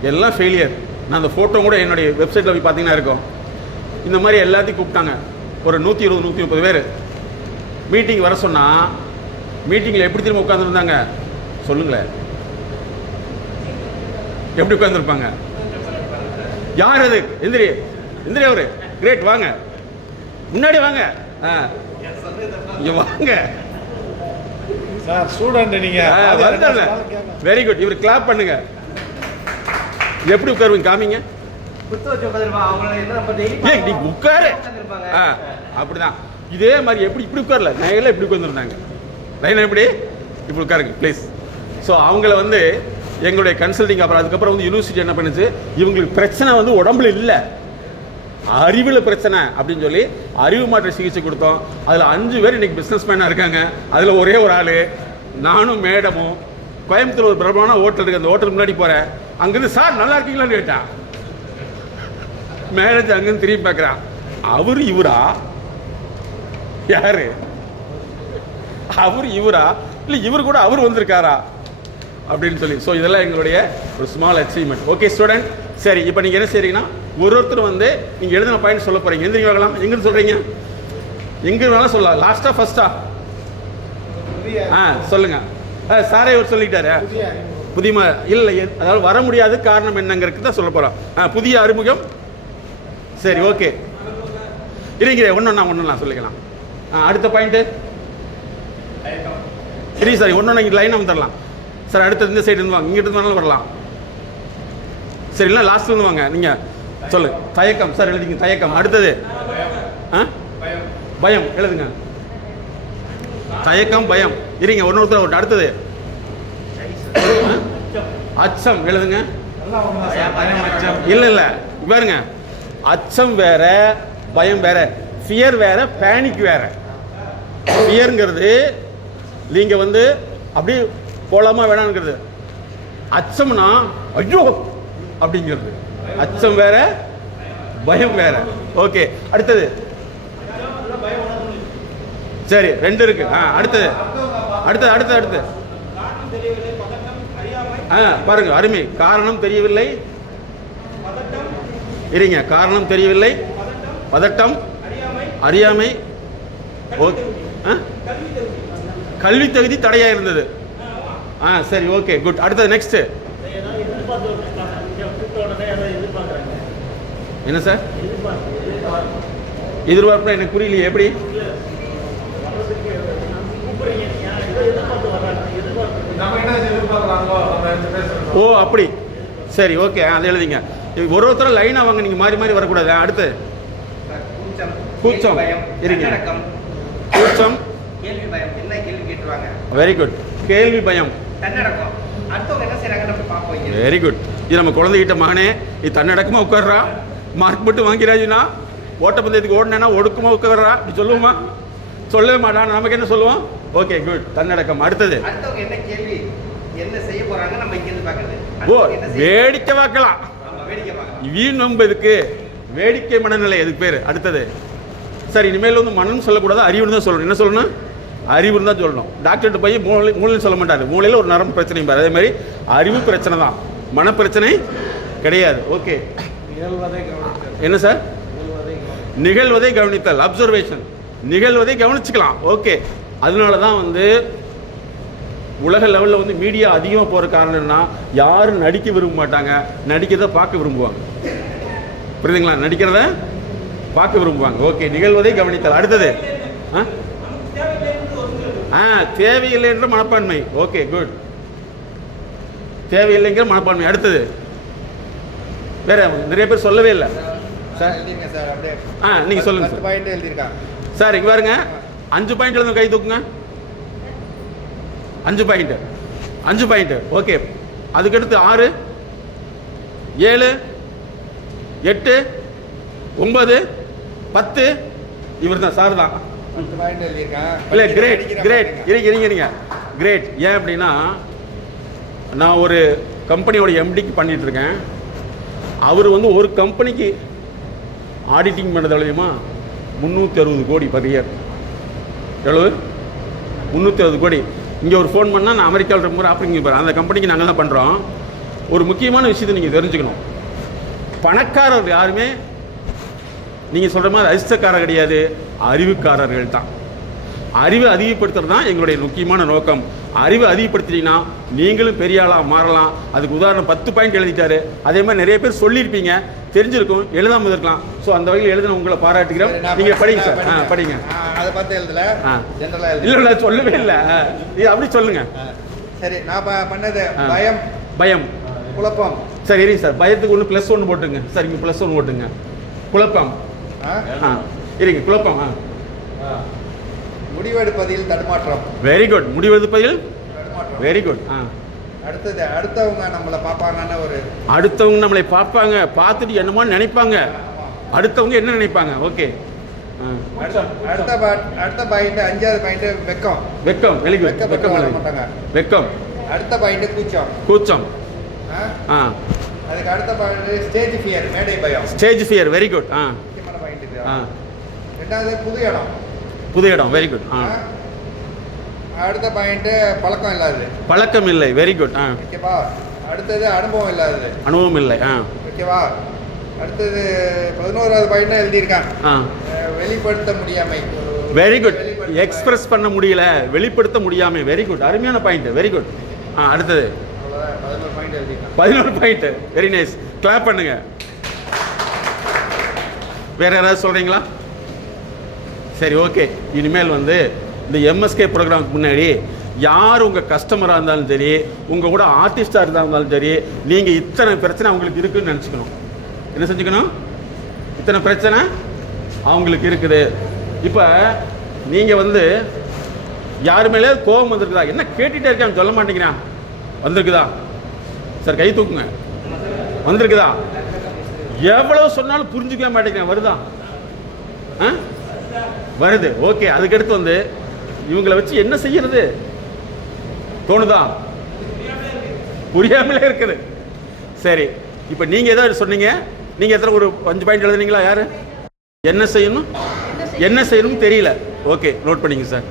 எல்லாம் ஃபெயிலியர். நான் அந்த ஃபோட்டோ கூட என்னுடைய வெப்சைட்டில் போய் பார்த்தீங்கன்னா இருக்கும். இந்த மாதிரி எல்லாத்தையும் கூப்பிட்டாங்க. ஒரு 120-130 பேர் மீட்டிங் வர சொன்னால் மீட்டிங்கில் எப்படி திரும்ப உட்காந்துருந்தாங்க சொல்லுங்களேன்? எப்படி உட்காந்துருப்பாங்க? யார் அது? எந்திரி அவரு. கிரேட், வாங்க முன்னாடி வாங்க. இங்கே வாங்க. சார் ஸ்டூடெண்ட் நீங்க வெரி குட். இவர் கிளாப் பண்ணுங்க. எப்படி உட்காருவீங்க காமிங்க. ஏன் நீ உட்காரு. அப்படிதான். இதே மாதிரி எப்படி இப்படி உட்காரல, நகையில இப்படி உட்காந்துருந்தாங்க. லைன் எப்படி இப்படி உட்காருங்க ப்ளீஸ். ஸோ அவங்கள வந்து எங்களுடைய கன்சல்டிங் அதுக்கப்புறம் வந்து யூனிவர்சிட்டி என்ன பண்ணுச்சு, இவங்களுக்கு பிரச்சனை வந்து உடம்புல இல்லை, அறிவில் பிரச்சனை அப்படின்னு சொல்லி அறிவு மாற்ற சிகிச்சை கொடுத்தோம். அதில் 5 பேர் இன்னைக்கு பிஸ்னஸ் மேனாக இருக்காங்க. அதில் ஒரே ஒரு ஆள் நானும் மேடமும் கோயம்புத்தூர் ஒரு பிரபலமான ஹோட்டல் இருக்குது. அந்த ஹோட்டலுக்கு முன்னாடி போகிறேன். அங்கேருந்து சார் நல்லா இருக்கீங்களான்னு கேட்டான். மேரேஜ் அங்கேருந்து திரும்பி பார்க்குறான். அவரு இவரா? யாரு அவர்? இவரா இல்லை இவர் கூட அவர் வந்திருக்காரா அப்படின்னு சொல்லி. ஸோ இதெல்லாம் எங்களுடைய ஒரு ஸ்மால் அச்சீவ்மெண்ட். ஓகே ஸ்டூடெண்ட், சரி இப்போ நீங்கள் என்ன செய்றீங்கன்னா ஒருத்தர் வந்து நீங்கள் எழுதின பாயிண்ட் சொல்ல போகிறீங்க. எந்திரிங்க வாங்கலாம். எங்கன்னு சொல்கிறீங்க? எங்கே வேணாலும் சொல்லலாம். லாஸ்ட்டாக ஃபஸ்ட்டா? சொல்லுங்க. சாரே அவர் சொல்லிட்டாரு. புதிய இல்லை, அதாவது வர முடியாது காரணம் என்னங்கிறதுக்கு தான் சொல்ல போகிறோம். புதிய அறிமுகம். சரி ஓகே, இருங்க ஒன்று சொல்லிக்கலாம். அடுத்த பாயிண்ட்டு சரி சார், ஒன்று இங்கே லைனாக வந்துடலாம் சார். அடுத்து இந்த சைடு இருந்து வாங்க, இங்கிட்டு இருந்தாலும் வரலாம். சரி இல்லை லாஸ்ட் வந்து வாங்க. நீங்கள் சொல்லு. தயக்கம் சார் எழுதிங்க. தயக்கம். அடுத்தது பயம் எழுதுங்க. தயக்கம் பயம். இருங்க ஒன்று. அடுத்தது அச்சம் எழுதுங்க. இல்லை இல்லை பாருங்க, அச்சம் வேற பயம் வேற. ஃபியர் வேற, பேனிக் வேற. ஃபியருங்கிறது நீங்க வந்து அப்படியே போலாமா வேணாங்கிறது. அச்சம்னா ஐயோ அப்படிங்கிறது. அச்சம் வேற, பயம் வேற. ஓகே அடுத்தது. சரி 2 இருக்கு. அடுத்தது அடுத்தது அடுத்தது அடுத்து பாருங்க, அருமை. காரணம் தெரியவில்லை. இருங்க, காரணம் தெரியவில்லை, பதட்டம், அறியாமை, கல்வி தகுதி தடையா இருந்தது. சரி ஓகே குட். அடுத்தது நெக்ஸ்ட் என்ன சார்? எதிர்பார்ப்பு எனக்கு புரியலையே. எப்படி? ஓ அப்படி. சரி ஓகே, அதை எழுதிங்க. ஒருத்தர லைனா வாங்க, நீங்க மாறி மாறி வரக்கூடாது. அடுத்து கூச்சம். இருங்க, கூச்சம், கேள்வி பயம். என்ன கேள்வி கேட்டுவாங்க? Very good. கேள்வி பயம். தன்னடக்கம். அடுத்தவங்க என்ன செய்றாங்கன்னு நம்ம பார்ப்போம். Very good. இது நம்ம குழந்தைகிட்ட, மகனே இது தன்னடக்கமா உட்கார்றா, மார்க் மட்டும் வாங்கிறாச்சுன்னா ஓட்டப்பந்தயத்துக்கு ஓடினா ஒடுக்கமா உட்கார்றா அப்படி சொல்லுவோமா? சொல்லவே மாட்டான். நமக்கு என்ன சொல்லுவோம்? ஓகே குட், தன்னடக்கம். அடுத்தது அடுத்தவங்க என்ன கேள்வி என்ன செய்ய போறாங்க நம்ம இங்க இருந்து பார்க்கிறது. ஓ வேடிக்கை பார்க்கலாம். வேடிக்கை பார்க்கலாம். வீண் நம்ப இதுக்கு வேடிக்கை மனநிலை, அதுக்கு பேர். அடுத்தது சார், இனிமேல் வந்து மனம்னு சொல்லக்கூடாது, அறிவுன்னு தான் சொல்லணும். என்ன சொல்லணும்? அறிவுன்னு தான் சொல்லணும். டாக்டர்கிட்ட போய் மூளைன்னு சொல்ல மாட்டாரு. மூளையில் ஒரு நரம்பு பிரச்சனை பாரு. அதே மாதிரி அறிவு பிரச்சனை தான், மனப்பிரச்சனை கிடையாது. ஓகே என்ன சார்? நிகழ்வதை கவனித்தல், அப்சர்வேஷன். நிகழ்வதை கவனிச்சுக்கலாம். ஓகே, அதனால தான் வந்து உலக லெவலில் வந்து மீடியா அதிகமாக போகிற காரணம்னா யாரும் நடிக்க விரும்ப மாட்டாங்க, நடிக்கிறத பார்க்க விரும்புவாங்க. புரியுதுங்களா? நடிக்கிறத பார்க்க விரும்புவாங்க. ஓகே, நிகழ்வதை கவனித்தல். அடுத்தது தேவையில்லை என்ற மனப்பான்மை. ஓகே குட், தேவையில்லைங்கிற மனப்பான்மை. அடுத்தது வேற நிறைய பேர் சொல்லவே இல்லை சார். நீங்க சொல்லுங்க சார். சார் இங்க பாருங்க, 5 பாயிண்ட் எழுதுங்க, கை தூக்குங்க. 5 பாயிண்ட். ஓகே, அதுக்கடுத்து 6, 7, 8, 9, 10. இவர் தான் சார் தான். இல்லை கிரேட் கிரேட். இருங்க கிரேட். ஏன் அப்படின்னா, நான் ஒரு கம்பெனியோட எம்டிக்கு பண்ணிட்டு இருக்கேன். அவர் வந்து ஒரு கம்பெனிக்கு ஆடிட்டிங் பண்ணது எவ்வளோமா? 360 கோடி பர் இயர். எவ்வளவு? 360 கோடி. இங்கே ஒரு ஃபோன் பண்ணால் நான் அமெரிக்காவில் இருக்கும்போது ஆப்பிரிங்க போகிறேன். அந்த கம்பெனிக்கு நாங்கள் தான் பண்ணுறோம். ஒரு முக்கியமான விஷயத்தை நீங்கள் தெரிஞ்சுக்கணும். பணக்காரர் யாருமே நீங்கள் சொல்கிற மாதிரி அதிர்ஷ்டக்காரர் கிடையாது, அறிவுக்காரர்கள் தான். அறிவை அதிகப்படுத்துறது தான் எங்களுடைய முக்கியமான நோக்கம். அறிவை அதிகப்படுத்தினீங்கன்னா நீங்களும் பெரிய ஆளாக மாறலாம். அதுக்கு உதாரணம் 10 பாயிண்ட் எழுதிட்டாரு. அதே மாதிரி நிறைய பேர் சொல்லியிருப்பீங்க, தெரிஞ்சிருக்கும், எழுதாமல் இருக்கலாம். ஸோ அந்த வகையில் எழுதின உங்களை பாராட்டுகிறோம். நீங்கள் படிங்க சார். படிங்க. அதை பார்த்து எழுதல, ஜென்ரலாக எழுத. இல்லை சொல்லவே இல்லை, இது அப்படி சொல்லுங்க. சரி, நான் பண்ணது பயம், பயம், குழப்பம். சரி இருங்க சார். பயத்துக்கு ஒன்று +1 போட்டுங்க சார். இங்கே +1 போட்டுங்க. குழப்பம், இருங்க குழப்பம். முடிவெடுப்பதில் தடுமாற்றம். Very good. முடிவெடுப்பதில் வெரி குட். அடுத்தது அடுத்தவங்க நம்மளை பார்ப்பாங்கன்னு ஒரு அடுத்தவங்க நம்மளை பார்ப்பாங்க, பார்த்துட்டு என்னமோ நினைப்பாங்க. அடுத்தவங்க என்ன நினைப்பாங்க? ஓகே. அடுத்த பாயிண்ட் 5வது பாயிண்ட் வெக்கம். வெக்கம், வெரி குட். வெக்கம் மாட்டாங்க. வெக்கம். அடுத்த பாயிண்ட் கூச்சம். கூச்சம். அதுக்கு அடுத்த பாயிண்ட் ஸ்டேஜ் ஃபியர், மேடை பயம். Stage fear, very good. முக்கியமான பாயிண்ட் இது. ரெண்டாவது புது இடம். புது இடம், வெரி குட். அடுத்த பாயிண்ட் பழக்கம் இல்லாதது. பழக்கம் இல்லை, வெரி குட். ஓகேவா. அடுத்தது அனுபவம் இல்லாதது. அனுபவம் இல்லை. ஓகேவா. அடுத்தது 11வது பாயிண்ட் எழுதியிருக்கான், வெளிப்படுத்த முடியாமை. Very good. எக்ஸ்பிரஸ் பண்ண முடியல, வெளிப்படுத்த முடியாமை. வெரி குட், அருமையான பாயிண்ட், வெரி குட். அடுத்தது 11 பாயிண்ட் எழுதியிருக்கான். 11 பாயிண்ட், வெரி நைஸ். கிளாப் பண்ணுங்க. வேற யாராவது சொல்றீங்களா? சரி, ஓகே. இனிமேல் வந்து இந்த எம்எஸ்கே ப்ரோக்ராமுக்கு முன்னாடி யார் உங்கள் கஸ்டமராக இருந்தாலும் சரி, உங்கள் கூட ஆர்டிஸ்டாக இருந்தாலும் சரி, நீங்கள் இத்தனை பிரச்சனை அவங்களுக்கு இருக்குதுன்னு நினச்சிக்கணும். என்ன செஞ்சுக்கணும்? இத்தனை பிரச்சனை அவங்களுக்கு இருக்குது. இப்போ நீங்கள் வந்து யார் மேலே கோபம் வந்திருக்குதா? என்ன கேட்டுகிட்டே இருக்கேன், சொல்ல மாட்டேங்கிறான். வந்திருக்குதா சார்? கை தூக்குங்க. வந்திருக்குதா? எவ்வளோ சொன்னாலும் புரிஞ்சுக்கவே மாட்டேங்கிறேன். வருதா? வருது. ஓகே. அதுக்கடுத்து வந்து இவங்களை வச்சு என்ன செய்யறது தோணுதா? புரியாமலே இருக்குது. சரி, இப்போ நீங்கள் ஏதாவது சொன்னீங்க. நீங்கள் எத்தனை ஒரு 5 பாயிண்ட் எழுதுனீங்களா? யாரு? என்ன செய்யணும், என்ன செய்யணும் தெரியல. ஓகே, நோட் பண்ணிங்க சார்.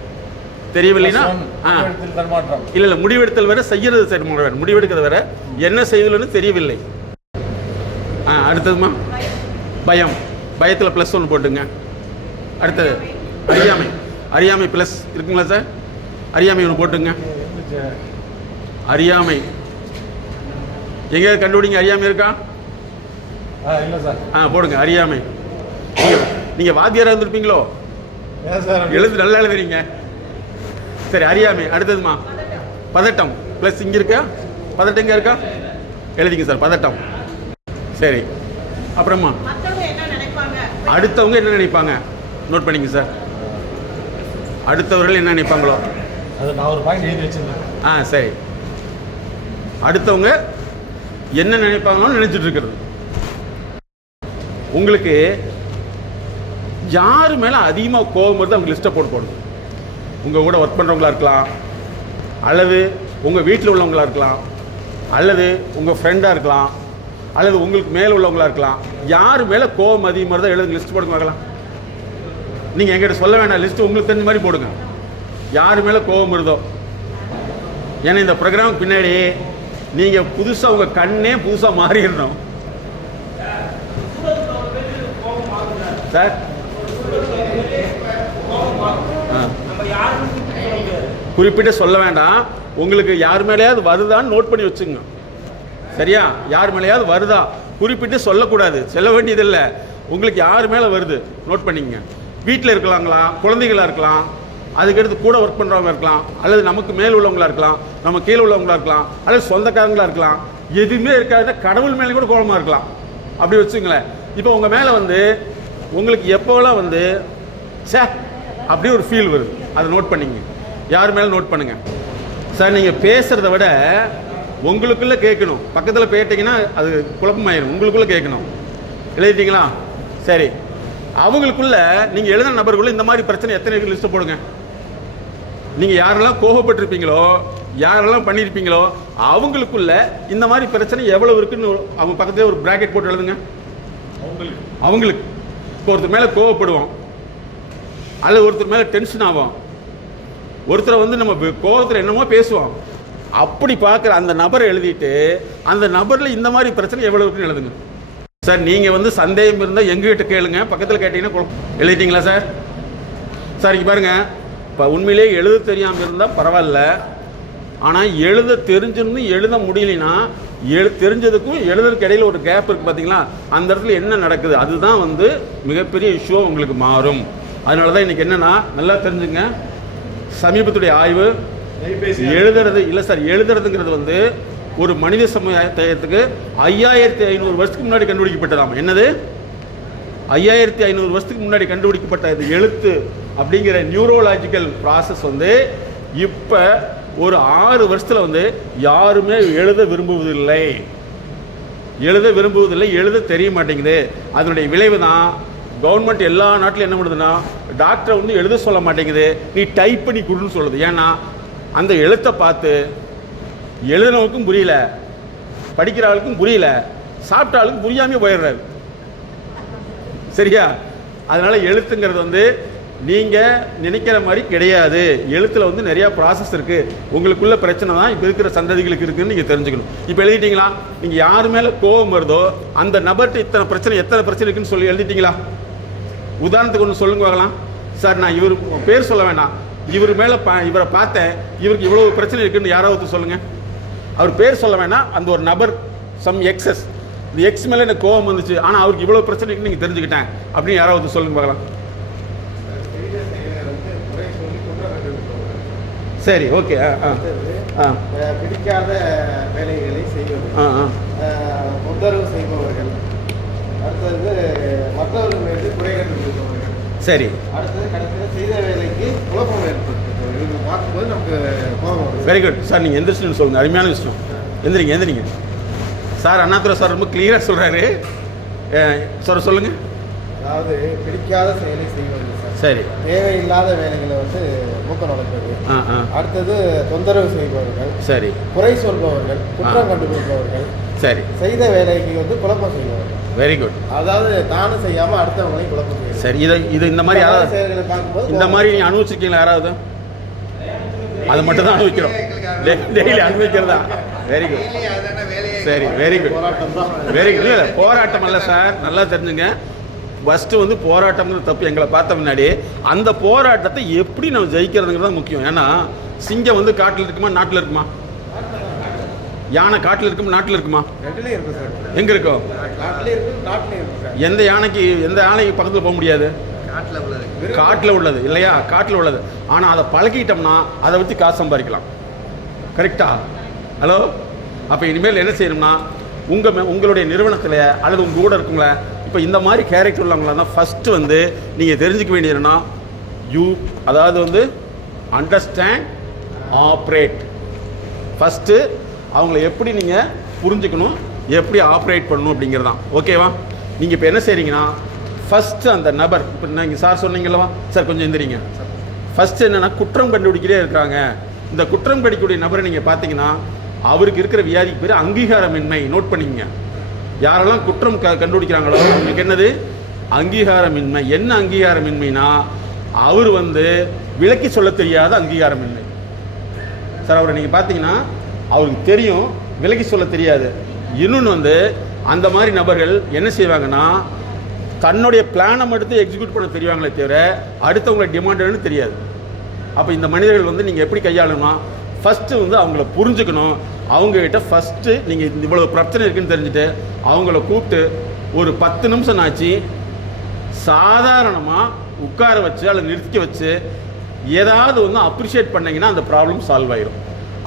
தெரியவில்லைன்னா இல்லை இல்லை, முடிவெடுத்தல் வேற, செய்யறது சரி, முடிவெடுக்கிறது வேற, என்ன செய்யலன்னு தெரியவில்லை. அடுத்ததுமா பயம். பயத்தில் +1 போட்டுங்க. அடுத்தது அறியாமை. அறியாமை ப்ளஸ் இருக்குங்களா சார்? அறியாமை ஒன்று போட்டுங்க. அறியாமை எங்கேயாவது கண்டுபிடிங்க. அறியாமை இருக்கா? இல்லை சார். போடுங்க அறியாமை. நீங்கள் வாத்தியாராக இருந்திருப்பீங்களோ? எழுது நல்லா எழுதுறீங்க. சரி, அறியாமை. அடுத்ததுமா பதட்டம். ப்ளஸ் இங்கே இருக்கா? பதட்டம் இங்கே இருக்கா? எழுதிங்க சார், பதட்டம். சரி, அப்புறமா அடுத்தவங்க என்ன நினைப்பாங்க? நோட் பண்ணிங்க சார். அடுத்தவர்கள் என்ன நினைப்பாங்களோ அது நான் ஒரு பாயிண்ட் எழுதி வச்சிருந்தேன். சரி. அடுத்தவங்க என்ன நினைப்பாங்களோ நினைச்சிட்டு இருக்கிறது. உங்களுக்கு யாரு மேலே அதிகமாக கோபம் வருது அவங்க லிஸ்ட்டை போடுங்க. உங்கள் கூட ஒர்க் பண்ணுறவங்களா இருக்கலாம், அல்லது உங்கள் வீட்டில் உள்ளவங்களா இருக்கலாம், அல்லது உங்கள் ஃப்ரெண்டாக இருக்கலாம், அல்லது உங்களுக்கு மேலே உள்ளவங்களா இருக்கலாம். யார் மேலே கோபம் அதிகமாக தான் எழுதுங்க. லிஸ்ட் போடுங்க பார்க்கலாம். நீங்கள் எங்கிட்ட சொல்ல வேண்டாம், லிஸ்ட்டு உங்களுக்கு தெரிஞ்ச மாதிரி போடுங்க. யார் மேலே கோபம் இருதோ. ஏன்னா இந்த ப்ரோக்ராம் பின்னாடி நீங்கள் புதுசாக உங்கள் கண்ணே புதுசாக மாறிடணும் சார். குறிப்பிட்டு சொல்ல வேண்டாம். உங்களுக்கு யார் மேலேயாவது வருதான்னு நோட் பண்ணி வச்சுங்க. சரியா? யார் மேலேயாவது வருதா குறிப்பிட்டு சொல்லக்கூடாது, சொல்ல வேண்டியதில்லை. உங்களுக்கு யார் மேலே வருது நோட் பண்ணிக்கங்க. வீட்டில் இருக்கலாங்களா, குழந்தைகளாக இருக்கலாம், அதுக்கடுத்து கூட ஒர்க் பண்ணுறவங்க இருக்கலாம், அல்லது நமக்கு மேல் உள்ளவங்களா இருக்கலாம், நம்ம கீழே உள்ளவங்களா இருக்கலாம், அல்லது சொந்தக்காரங்களா இருக்கலாம். எதுவுமே இருக்காது, கடவுள் மேலே கூட கோபமாக இருக்கலாம். அப்படி வச்சுங்களேன். இப்போ உங்கள் மேலே வந்து உங்களுக்கு எப்போலாம் வந்து அப்படி ஒரு ஃபீல் வருது, அதை நோட் பண்ணிங்க. யார் மேலே நோட் பண்ணுங்க சார். நீங்கள் பேசுகிறத விட உங்களுக்குள்ளே கேட்கணும். பக்கத்தில் போயிட்டீங்கன்னா அது குழப்பமாயிடும். உங்களுக்குள்ளே கேட்கணும். எழுதிட்டீங்களா? சரி. அவங்களுக்குள்ள நீங்கள் எழுதின நபருக்குள்ள இந்த மாதிரி பிரச்சனை எத்தனை லிஸ்ட்டு போடுங்க. நீங்கள் யாரெல்லாம் கோபப்பட்டிருப்பீங்களோ, யாரெல்லாம் பண்ணியிருப்பீங்களோ, அவங்களுக்குள்ள இந்த மாதிரி பிரச்சனை எவ்வளோ இருக்குன்னு அவங்க பக்கத்தில் ஒரு பிராக்கெட் போட்டு எழுதுங்க. அவங்களுக்கு இப்போ ஒருத்தர் மேலே கோவப்படுவோம், அல்லது ஒருத்தர் மேலே டென்ஷன் ஆகும், ஒருத்தரை வந்து நம்ம கோபத்தில் என்னமோ பேசுவோம். அப்படி பார்க்குற அந்த நபரை எழுதிட்டு அந்த நபரில் இந்த மாதிரி பிரச்சனை எவ்வளோ இருக்குன்னு எழுதுங்க சார். நீங்கள் வந்து சந்தேகம் இருந்தால் எங்ககிட்ட கேளுங்க, பக்கத்தில் கேட்டிங்கன்னா எழுதிட்டீங்களா சார்? சார் இங்கே பாருங்கள், இப்போ உண்மையிலேயே எழுத தெரியாமல் இருந்தால் பரவாயில்ல, ஆனால் எழுத தெரிஞ்சிருந்து எழுத முடியலைன்னா தெரிஞ்சதுக்கும் எழுதுறதுக்கு இடையில ஒரு கேப் இருக்குது பார்த்தீங்களா, அந்த இடத்துல என்ன நடக்குது அதுதான் வந்து மிகப்பெரிய இஷ்யூவாக உங்களுக்கு மாறும். அதனால தான் இன்றைக்கி என்னென்னா நல்லா தெரிஞ்சுங்க, சமீபத்துடைய ஆய்வு எழுதுறது இல்லை சார், எழுதுறதுங்கிறது வந்து ஒரு மனித சமுதாயத்துக்கு 5500 வருஷத்துக்கு முன்னாடி கண்டுபிடிக்கப்பட்டதாம். என்னது 5500 வருஷத்துக்கு முன்னாடி கண்டுபிடிக்கப்பட்ட இது எழுத்து அப்படிங்கிற நியூரோலாஜிக்கல் ப்ராசஸ் வந்து இப்போ ஒரு 6 வருஷத்தில் வந்து யாருமே எழுத விரும்புவதில்லை, எழுத தெரிய மாட்டேங்குது. அதனுடைய விளைவு தான் கவர்மெண்ட் எல்லா நாட்டிலும் என்ன பண்ணுதுன்னா, டாக்டரை வந்து எழுத சொல்ல மாட்டேங்குது, நீ டைப் பண்ணி கொடுன்னு சொல்லுது. ஏன்னா அந்த எழுத்தை பார்த்து எழுதுனவுக்கும் புரியல, படிக்கிற ஆளுக்கும் புரியல, சாப்பிட்ட ஆளுக்கும் புரியாமல் போயிடுறாரு. சரியா? அதனால் எழுத்துங்கிறது வந்து நீங்கள் நினைக்கிற மாதிரி கிடையாது. எழுத்தில் வந்து நிறையா ப்ராசஸ் இருக்குது. உங்களுக்குள்ள பிரச்சனை தான் இப்போ இருக்கிற சந்ததிகளுக்கு இருக்குதுன்னு நீங்கள் தெரிஞ்சுக்கணும். இப்போ எழுதிட்டீங்களா? நீங்கள் யார் மேலே கோபம் வருதோ அந்த நபர்கிட்ட எத்தனை பிரச்சனை இருக்குன்னு சொல்லி எழுதிட்டீங்களா? உதாரணத்துக்கு ஒன்று சொல்லுங்க பார்க்கலாம். சார் நான் இவர் பேர் சொல்ல வேண்டாம், இவர் மேலே இவரை பார்த்தேன், இவருக்கு இவ்வளோ பிரச்சனை இருக்குன்னு யாராவது சொல்லுங்கள். அவர் பேர் சொல்ல வேண்டாம், அந்த ஒரு நபர் சம் எக்ஸஸ், இந்த எக்ஸ் மேலே எனக்கு கோபம் வந்துச்சு, ஆனால் அவருக்கு இவ்வளோ பிரச்சனை இருக்குன்னு நீங்கள் தெரிஞ்சுக்கிட்டேன் அப்படின்னு யாராவது சொல்லுங்க பார்க்கலாம். சரி, ஓகே. பிடிக்காத வேலைகளை செய்வது, தொந்தரவு செய்பவர்கள், அடுத்தது மற்றவர்கள் மீது குறை கண்டுபிடிப்பவர்கள், சரி, அடுத்தது கடைசியில் செய்த வேலைக்கு குழப்பம் ஏற்படுத்துவது. இவங்க பார்க்கும்போது நமக்கு கோபம் வரும். Very good sir. நீங்கள் எந்திரிச்சுன்னு சொல்லுங்கள், அருமையான விஷயம். எந்திரிங்க சார். அண்ணாதுரை சார் ரொம்ப கிளியராக சொல்கிறாரு. சொல்லுங்கள். அதாவது பிடிக்காத செயலை செய்வது சார். சரி. தேவையில்லாத வேலைகளை வந்து மூக்க நுழைப்பது. அடுத்தது தொந்தரவு செய்பவர்கள். சரி. குறை சொல்பவர்கள், குற்றம் கண்டுபிடிப்பவர்கள். சரி. செய்த வேலைக்கு வந்து குழப்பம் செய்பவர்கள். Very good. அதாவது தானும் செய்யாமல் அடுத்தவங்களையும் குழப்பம் செய்யும். சரி. இது இந்த மாதிரி யாராவது செயல்களை பார்க்கும்போது இந்த மாதிரி நீங்கள் அனுபவிச்சிருக்கீங்களா யாராவது? அது மட்டும் தான் அனுபவிக்கிறோம், டெய்லி அனுபவிக்கிறதா? Very good. சரி, வெரி குட். Very good. இல்லை போராட்டம் அல்ல சார், நல்லா தெரிஞ்சுங்க. ஃபஸ்ட்டு வந்து போராட்டம்ங்கிற தப்பு எங்களை பார்த்த முன்னாடி அந்த போராட்டத்தை எப்படி நம்ம ஜெயிக்கிறதுங்கிறது தான் முக்கியம். ஏன்னா சிங்கம் வந்து காட்டில் இருக்குமா நாட்டில் இருக்குமா? யானை காட்டில் இருக்குமா நாட்டில் இருக்குமா? எங்கே இருக்கும்? எந்த யானைக்கு பக்கத்தில் போக முடியாது? காட்டில் உள்ளது இல்லையா? காட்டில் உள்ளது. ஆனால் அதை பழகிட்டோம்னா அதை வச்சு காசு சம்பாதிக்கலாம். கரெக்டா? ஹலோ. அப்போ இனிமேல் என்ன செய்யணும்னா உங்களுடைய நிறுவனத்தில் அல்லது உங்கள் கூட இருக்குங்களே இப்போ இந்த மாதிரி கேரக்டர் உள்ளவங்களா தான் ஃபஸ்ட்டு வந்து நீங்கள் தெரிஞ்சுக்க வேண்டியதுன்னா அதாவது வந்து அண்டர்ஸ்டாண்ட், ஆப்ரேட். ஃபஸ்ட்டு அவங்கள எப்படி நீங்கள் புரிஞ்சுக்கணும், எப்படி ஆப்ரேட் பண்ணணும் அப்படிங்கிறது தான். ஓகேவா? நீங்கள் இப்போ என்ன செய்கிறீங்கன்னா ஃபஸ்ட்டு அந்த நபர், இப்போ நீங்கள் சார் சொன்னீங்களவா சார், கொஞ்சம் எந்திரிங்க. ஃபஸ்ட்டு என்னென்னா குற்றம் கண்டுபிடிக்கிறே இருக்காங்க. இந்த குற்றம் கண்டுபிடிக்கக்கூடிய நபரை நீங்கள் பார்த்தீங்கன்னா அவருக்கு இருக்கிற வியாதிக்கு பேர் அங்கீகாரமின்மை. நோட் பண்ணிங்க. யாரெல்லாம் குற்றம் கண்டுபிடிக்கிறாங்களோ அவங்களுக்கு என்னது? அங்கீகாரமின்மை. என்ன அங்கீகாரமின்மைனா அவர் வந்து விளக்கி சொல்ல தெரியாத அங்கீகாரமின்மை. சார் அவரை நீங்கள் பார்த்தீங்கன்னா அவருக்கு தெரியும், விளக்கி சொல்ல தெரியாது. இன்னொன்று வந்து அந்த மாதிரி நபர்கள் என்ன செய்வாங்கன்னா தன்னுடைய பிளானை மட்டும் எக்ஸிக்யூட் பண்ண தெரிவாங்களே தவிர அடுத்தவங்களை டிமாண்டுன்னு தெரியாது. அப்போ இந்த மனிதர்கள் வந்து நீங்கள் எப்படி கையாளணும்னா ஃபஸ்ட்டு வந்து அவங்கள புரிஞ்சுக்கணும். அவங்ககிட்ட ஃபஸ்ட்டு நீங்கள் இவ்வளோ பிரச்சனை இருக்குன்னு தெரிஞ்சுட்டு அவங்கள கூப்பிட்டு ஒரு 10 நிமிஷம் ஆச்சு சாதாரணமாக உட்கார வச்சு அல்லது நிறுத்திக்க வச்சு ஏதாவது வந்து அப்ரிஷியேட் பண்ணிங்கன்னா அந்த ப்ராப்ளம் சால்வ் ஆயிடும்.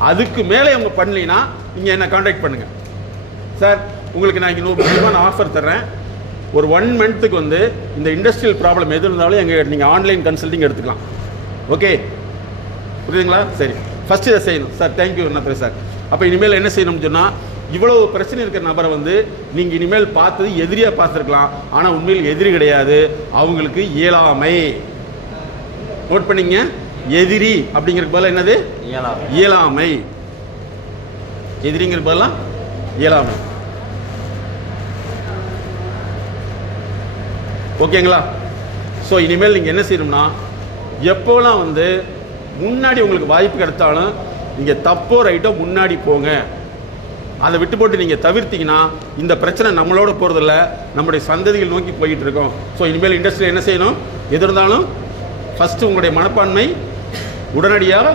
அதுக்கு மேலே அவங்க பண்ணலைன்னா நீங்கள் என்னை கான்டாக்ட் பண்ணுங்கள். சார் உங்களுக்கு நான் இன்னொரு முக்கியமான ஆஃபர் தர்றேன். ஒரு 1 மந்த்துக்கு வந்து இந்த இண்டஸ்ட்ரியல் ப்ராப்ளம் எது இருந்தாலும் நீங்கள் ஆன்லைன் கன்சல்டிங் எடுத்துக்கலாம். ஓகே, புரியுதுங்களா? சரி, ஃபஸ்ட்டு இதை செய்யணும் சார். Thank you Annadurai sir. அப்போ இனிமேல் என்ன செய்யணும்னு சொன்னால் இவ்வளோ பிரச்சனை இருக்கிற நபரை வந்து நீங்கள் இனிமேல் பார்த்தது எதிரியாக பார்த்துருக்கலாம், ஆனால் உண்மையில் எதிரி கிடையாது, அவங்களுக்கு இயலாமை. நோட் பண்ணிங்க. எதிரி அப்படிங்கிறதுக்கு பதிலாக என்னது? இயலாமை. எதிரிங்கிற பதிலாக இயலாமை. ஓகேங்களா? ஸோ இனிமேல் நீங்கள் என்ன செய்யணும்னா எப்போலாம் வந்து முன்னாடி உங்களுக்கு வாய்ப்பு கிடைத்தாலும் நீங்கள் தப்போ ரைட்டோ முன்னாடி போங்க. அதை விட்டு போட்டு நீங்கள் தவிர்த்திங்கன்னா இந்த பிரச்சனை நம்மளோட போகிறதில்ல, நம்முடைய சந்ததிகள் நோக்கி போய்கிட்டு இருக்கோம். ஸோ இனிமேல் இண்டஸ்ட்ரியில் என்ன செய்யணும்? எது இருந்தாலும் ஃபஸ்ட்டு உங்களுடைய மனப்பான்மை உடனடியாக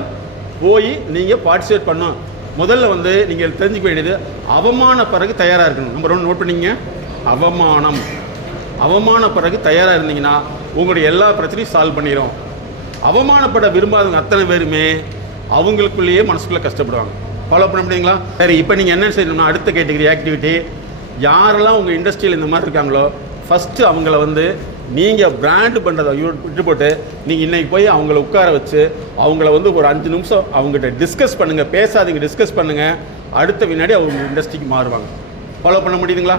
போய் நீங்கள் பார்ட்டிசிபேட் பண்ணணும். முதல்ல வந்து நீங்கள் தெரிஞ்சுக்க வேண்டியது அவமான பிறகு தயாராக இருக்கணும். நம்பர் 1 நோட் பண்ணிங்க. அவமான பிறகு தயாராக இருந்தீங்கன்னா உங்களுடைய எல்லா பிரச்சனையும் சால்வ் பண்ணிடும். அவமானப்பட விரும்பாதவங்க அத்தனை பேருமே அவங்களுக்குள்ளேயே மனசுக்குள்ளே கஷ்டப்படுவாங்க. ஃபாலோ பண்ண முடியுங்களா? சரி, இப்போ நீங்கள் என்ன செய்யணும்னா அடுத்த கேட்டகரி ஆக்டிவிட்டி, யாரெல்லாம் உங்கள் இண்டஸ்ட்ரியில் இந்த மாதிரி இருக்காங்களோ ஃபஸ்ட்டு அவங்கள வந்து நீங்கள் பிராண்டு பண்ணுறதை விட்டு போட்டு நீங்கள் இன்றைக்கி போய் அவங்கள உட்கார வச்சு அவங்கள வந்து ஒரு 5 நிமிஷம் அவங்ககிட்ட டிஸ்கஸ் பண்ணுங்கள். பேசாதீங்க, டிஸ்கஸ் பண்ணுங்கள். அடுத்த வினாடி அவங்க இண்டஸ்ட்ரிக்கு மாறுவாங்க. ஃபாலோ பண்ண முடியுதுங்களா?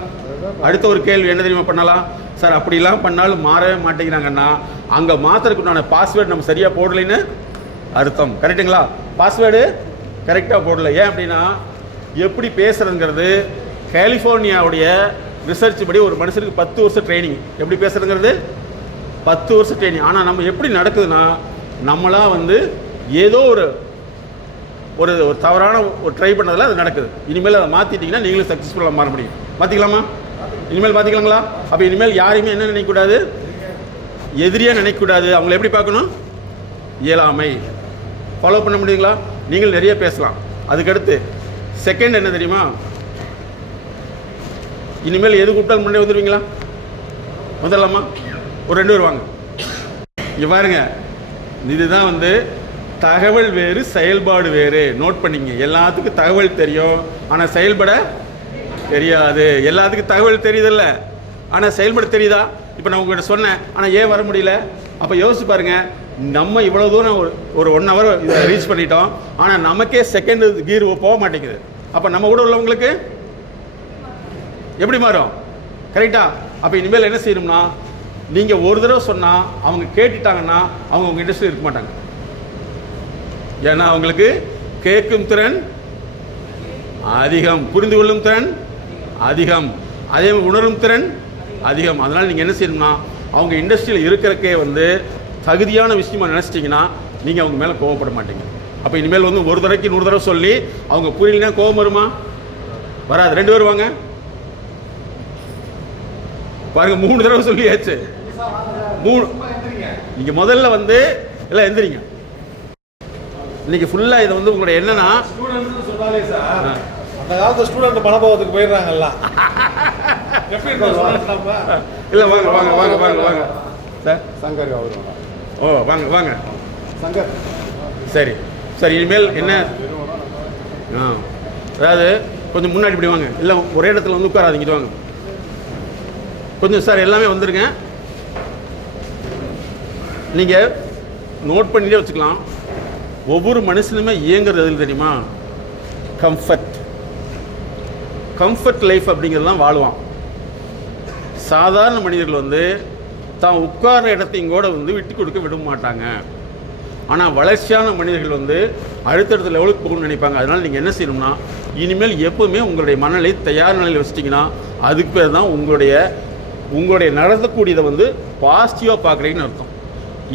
அடுத்த ஒரு கேள்வி என்ன தெரியுமா பண்ணலாம்? சார் அப்படிலாம் பண்ணாலும் மாறவே மாட்டேங்கிறாங்கன்னா அங்கே மாற்றுறதுக்குண்டான பாஸ்வேர்டு நம்ம சரியாக போடலைன்னு அர்த்தம். கரெக்டுங்களா? பாஸ்வேர்டு கரெக்டாக போடல. ஏன் அப்படின்னா எப்படி பேசுகிறதுங்கிறது கலிஃபோர்னியாவுடைய ரிசர்ச் படி ஒரு மனுஷனுக்கு 10 வருஷம் ட்ரைனிங். எப்படி பேசுகிறதுங்கிறது 10 வருஷம் ட்ரைனிங். ஆனால் நம்ம எப்படி நடக்குதுன்னா நம்மளாம் வந்து ஏதோ ஒரு ஒரு தவறான ஒரு ட்ரை பண்ணதில் அது நடக்குது. இனிமேல் அதை மாற்றிட்டிங்கன்னா நீங்களும் சக்ஸஸ்ஃபுல்லாக மாற முடியும். மாற்றிக்கலாமா? இனிமேல் மாற்றிக்கலாங்களா? அப்போ இனிமேல் யாரையுமே என்ன நினைக்கக்கூடாது? எதிரியாக நினைக்கக்கூடாது. அவங்கள எப்படி பார்க்கணும்? இயலாமை. ஃபாலோ பண்ண முடியுங்களா? நீங்கள் நிறைய பேசலாம். அதுக்கடுத்து செகண்ட் என்ன தெரியுமா? இனிமேல் எது கூப்பிட்டாலும் முன்னாடி வந்துடுவீங்களா? வந்துடலாமா? ஒரு 2 பேர் வாங்க. இங்கே பாருங்க, இதுதான் வந்து தகவல் வேறு செயல்பாடு வேறு. நோட் பண்ணிங்க. எல்லாத்துக்கும் தகவல் தெரியும், ஆனால் செயல்பட தெரியாது. எல்லாத்துக்கும் தகவல் தெரியுதில்ல, ஆனால் செயல்பட தெரியுதா? இப்போ நான் உங்கள்கிட்ட சொன்னேன், ஆனால் ஏன் வர முடியல? அப்போ யோசிச்சு பாருங்க, நம்ம இவ்வளோ தூரம் ஒரு 1 ஹவர் இதை ரீச் பண்ணிட்டோம், ஆனால் நமக்கே செகண்ட் கீர் போக மாட்டேங்குது. அப்போ நம்ம கூட உள்ளவங்களுக்கு எப்படி மாறும்? கரெக்டா? அப்போ இனிமேல் என்ன செய்யணும்னா நீங்கள் ஒரு தடவை சொன்னால் அவங்க கேட்டுட்டாங்கன்னா அவங்க உங்கள் இண்டஸ்ட்ரியில் இருக்க மாட்டாங்க. ஏன்னா அவங்களுக்கு கேட்கும் திறன் அதிகம், புரிந்து கொள்ளும் திறன் அதிகம், அதே உணரும் திறன் அதிகம். அதனால் நீங்கள் என்ன செய்யணும்னா அவங்க இண்டஸ்ட்ரியில் இருக்கிறக்கே வந்து தகுதியான விஷயமா நினச்சிட்டிங்கன்னா நீங்கள் அவங்க மேலே கோவப்பட மாட்டீங்க. அப்போ இனிமேல் வந்து ஒரு தடவைக்கு 100 தடவை சொல்லி அவங்க புரியலனா கோவம் வருமா? வராது. 2 பேர் வாங்க. பாருங்க, 3 தடவை சொல்லியாச்சு. 3 நீங்கள் முதல்ல வந்து எல்லாம் எந்திரிங்க. இன்னைக்கு ஃபுல்லாக இதை வந்து உங்களுடைய என்னன்னா ஸ்டூடெண்ட்னு சொன்னாலே சார் அந்த காலத்து ஸ்டூடெண்ட் மனோபாவத்துக்கு போயிடுறாங்கல்ல. இல்லை வாங்க வாங்க வாங்க வாங்க வாங்க சார். சங்கர் அவர் ஓ வாங்க வாங்க சங்கர். சரி சரி, இனிமேல் என்ன அதாவது கொஞ்சம் முன்னாடி இப்படி வாங்க. இல்லை ஒரே இடத்துல வந்து உட்காராதீங்க, வாங்க கொஞ்சம். சார் எல்லாமே வந்துருங்க. நீங்கள் நோட் பண்ணிட்டே வச்சுக்கலாம். ஒவ்வொரு மனுஷனுமே இயங்குறது எதில் தெரியுமா? கம்ஃபர்ட் லைஃப் அப்படிங்கிறது தான் வாழ்வான். சாதாரண மனிதர்கள் வந்து தான் உட்கார இடத்தையும் கூட வந்து விட்டு கொடுக்க விட மாட்டாங்க. ஆனால் வளர்ச்சியான மனிதர்கள் வந்து அடுத்தடுத்த லெவலுக்கு போகணும்னு நினைப்பாங்க. அதனால் நீங்கள் என்ன செய்யணும்னா இனிமேல் எப்போவுமே உங்களுடைய மனநிலை தயார் நிலையில் வச்சிட்டிங்கன்னா அதுக்கு பேர் தான் உங்களுடைய நடத்தக்கூடியதை வந்து பாசிட்டிவாக பார்க்குறீங்கன்னு அர்த்தம்.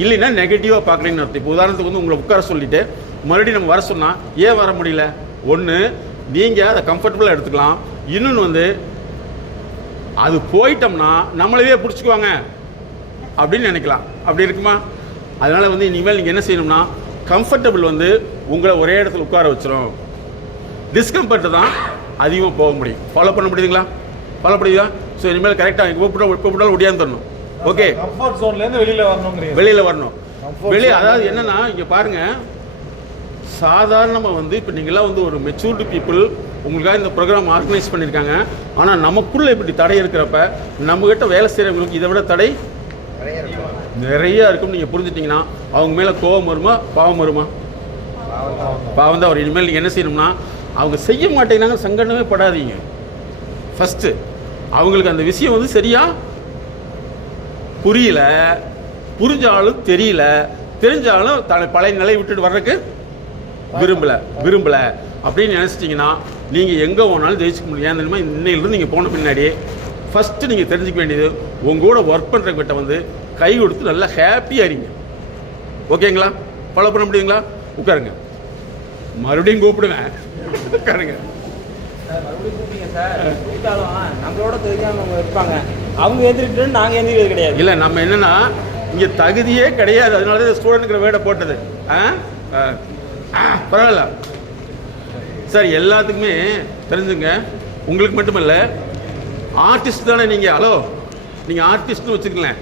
இல்லைன்னா நெகட்டிவாக பார்க்குறீங்கன்னு அர்த்தம். இப்போ உதாரணத்துக்கு வந்து உங்களை உட்கார சொல்லிவிட்டு மறுபடியும் நம்ம வர சொன்னால் ஏன் வர முடியல? ஒன்று, நீங்கள் அதை கம்ஃபர்டபுளாக எடுத்துக்கலாம். இன்னொன்று வந்து அது போயிட்டோம்னா நம்மளவே பிடிச்சிக்குவாங்க அப்படின்னு நினைக்கலாம். அப்படி இருக்குமா? அதனால் வந்து இனிமேல் நீங்கள் என்ன செய்யணும்னா கம்ஃபர்டபுள் வந்து உங்களை ஒரே இடத்துல உட்கார வச்சிடும். டிஸ்கம்ஃபர்ட்டு தான் அதிகமாக போக முடியும். ஃபாலோ பண்ண முடியுதுங்களா? ஃபாலோ பண்ணிங்களா? ஸோ இனிமேல் கரெக்டாக இப்போ ஒடியாந்துடணும். ஓகே, கம்ஃபர்ட் ஜோன்லேருந்து வெளியில் வரணும். வெளியில் வரணும். வெளியே அதாவது என்னென்னா இங்கே பாருங்கள், சாதாரணமாக வந்து இப்போ நீங்களாம் வந்து ஒரு மெச்சூர்டு பீப்புள், உங்களுக்காக இந்த ப்ரோக்ராம் ஆர்கனைஸ் பண்ணியிருக்காங்க. ஆனால் நமக்குள்ளே இப்படி தடை இருக்கிறப்ப நம்மகிட்ட வேலை செய்கிறவங்களுக்கு இதை விட தடை நிறையா இருக்கும்னு நீங்கள் புரிஞ்சுட்டிங்கன்னா அவங்க மேலே கோபம் வருமா பாவம் வருமா? பாவம் தான் வரும். இனிமேல் நீங்கள் என்ன செய்யணும்னா அவங்க செய்ய மாட்டேங்கிறாங்க சங்கடமே படாதீங்க. ஃபஸ்ட்டு அவங்களுக்கு அந்த விஷயம் வந்து சரியாக புரியல, புரிஞ்சாலும் தெரியல, தெரிஞ்சாலும் பழைய நிலையை விட்டுட்டு வர்றதுக்கு விரும்பலை அப்படின்னு நினச்சிட்டிங்கன்னா நீங்கள் எங்கே போனாலும் ஜெயிச்சுக்க முடியும். ஏன் தெரியுமா? இன்னையிலிருந்து நீங்கள் போன பின்னாடி ஃபஸ்ட்டு நீங்கள் தெரிஞ்சுக்க வேண்டியது உங்களோட ஒர்க் பண்ணுறக்கிட்ட வந்து கை கொடுத்து நல்லா ஹாப்பியாக இருங்க. ஓகேங்களா? ஃபாலோ பண்ண முடியுங்களா? உட்காருங்க. மறுபடியும் கூப்பிடுவேன். உட்காருங்க. நம்மளோட தெரியாம இருப்பாங்க, அவங்க எந்திரிட்டு நாங்கள் எந்திரிக்கிறது கிடையாது. இல்லை, நம்ம என்னன்னா இங்கே தகுதியே கிடையாது. அதனால தான் ஸ்டூடெண்ட்டுங்கிற வேர்டை போட்டது. பரவாயில்ல சார், எல்லாத்துக்குமே தெரிஞ்சுங்க. உங்களுக்கு மட்டுமல்ல, ஆர்டிஸ்ட் தானே நீங்கள். ஹலோ, நீங்கள் ஆர்டிஸ்ட்னு வச்சுருக்கலேன்.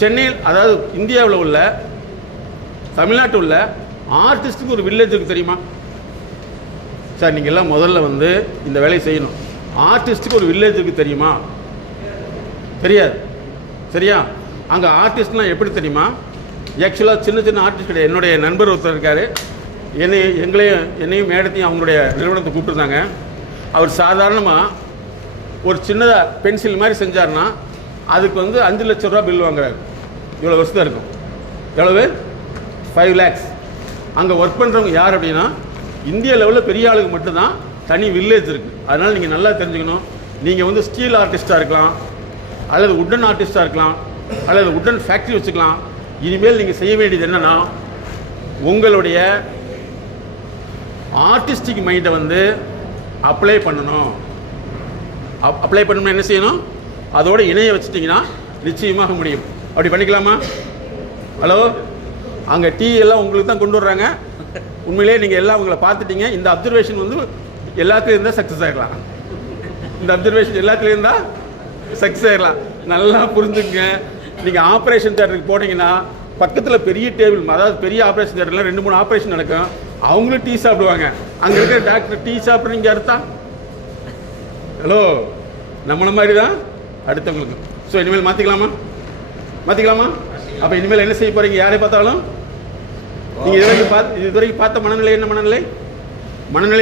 சென்னையில், அதாவது இந்தியாவில் உள்ள, தமிழ்நாட்டில் உள்ள ஆர்டிஸ்ட்டுக்கு ஒரு வில்லேஜ் இருக்குது தெரியுமா சார்? நீங்கள் எல்லாம் முதல்ல வந்து இந்த வேலையை செய்யணும். ஆர்டிஸ்ட்டுக்கு ஒரு வில்லேஜ் இருக்குது தெரியுமா? தெரியாது. சரியா? அங்கே ஆர்டிஸ்ட்லாம் எப்படி தெரியுமா? ஆக்சுவலாக சின்ன சின்ன ஆர்டிஸ்ட் கிடையாது. என்னுடைய நண்பர் ஒருத்தர் இருக்கார். என்னையும் மேடத்தையும் அவங்களுடைய நிறுவனத்தை கூப்பிட்டுருந்தாங்க. அவர் சாதாரணமாக ஒரு சின்னதாக பென்சில் மாதிரி செஞ்சார்னா அதுக்கு வந்து 5 லட்ச ரூபா பில் வாங்குறாரு. இவ்வளோ வருஷம் இருக்கும். எவ்வளவு? 5 lakhs. அங்கே ஒர்க் பண்ணுறவங்க யார் அப்படின்னா, இந்திய லெவலில் பெரிய ஆளுக்கு மட்டும்தான் தனி வில்லேஜ் இருக்குது. அதனால் நீங்கள் நல்லா தெரிஞ்சுக்கணும். நீங்கள் வந்து ஸ்டீல் ஆர்டிஸ்ட்டாக இருக்கலாம், அல்லது உட்டன் ஆர்டிஸ்ட்டாக இருக்கலாம், அல்லது உட்டன் ஃபேக்ட்ரி வச்சுக்கலாம். இனிமேல் நீங்கள் செய்ய வேண்டியது என்னென்னா, உங்களுடைய ஆர்டிஸ்டிக் மைண்டை வந்து அப்ளை பண்ணணும். அப்ளை பண்ணணும்னா என்ன செய்யணும்? அதோட இணைய வச்சுட்டிங்கன்னா நிச்சயமாக முடியும். அப்படி பண்ணிக்கலாமா? ஹலோ, அங்கே டீ எல்லாம் உங்களுக்கு தான் கொண்டு வர்றாங்க. உண்மையிலே நீங்கள் எல்லாம் உங்களை பார்த்துட்டீங்க. இந்த அப்சர்வேஷன் வந்து எல்லாத்துலேயும் இருந்தால் சக்ஸஸ் ஆகிடலாம். இந்த அப்சர்வேஷன் எல்லாத்துலேயும் இருந்தால் சக்ஸஸ் ஆகிடலாம். நல்லா புரிஞ்சுங்க. நீங்கள் ஆப்ரேஷன் தியேட்டருக்கு போனீங்கன்னா பக்கத்தில் பெரிய டேபிள், அதாவது பெரிய ஆப்ரேஷன் தியேட்டரில் 2-3 ஆப்ரேஷன் நடக்கும். அவங்களும் டீ சாப்பிடுவாங்க. அங்கே இருக்கிற டாக்டர் டீ சாப்பிட்றீங்க அர்த்தம். ஹலோ, நம்மளை மாதிரி தான் அடுத்தவங்களுக்கு. ஸோ இனிமேல் மாற்றிக்கலாமா? அப்போ இனிமேல் என்ன செய்ய போகிறீங்க? யாரை பார்த்தாலும் நீங்கள் இதுவரைக்கும் பார்த்த மனநிலை என்ன மனநிலை?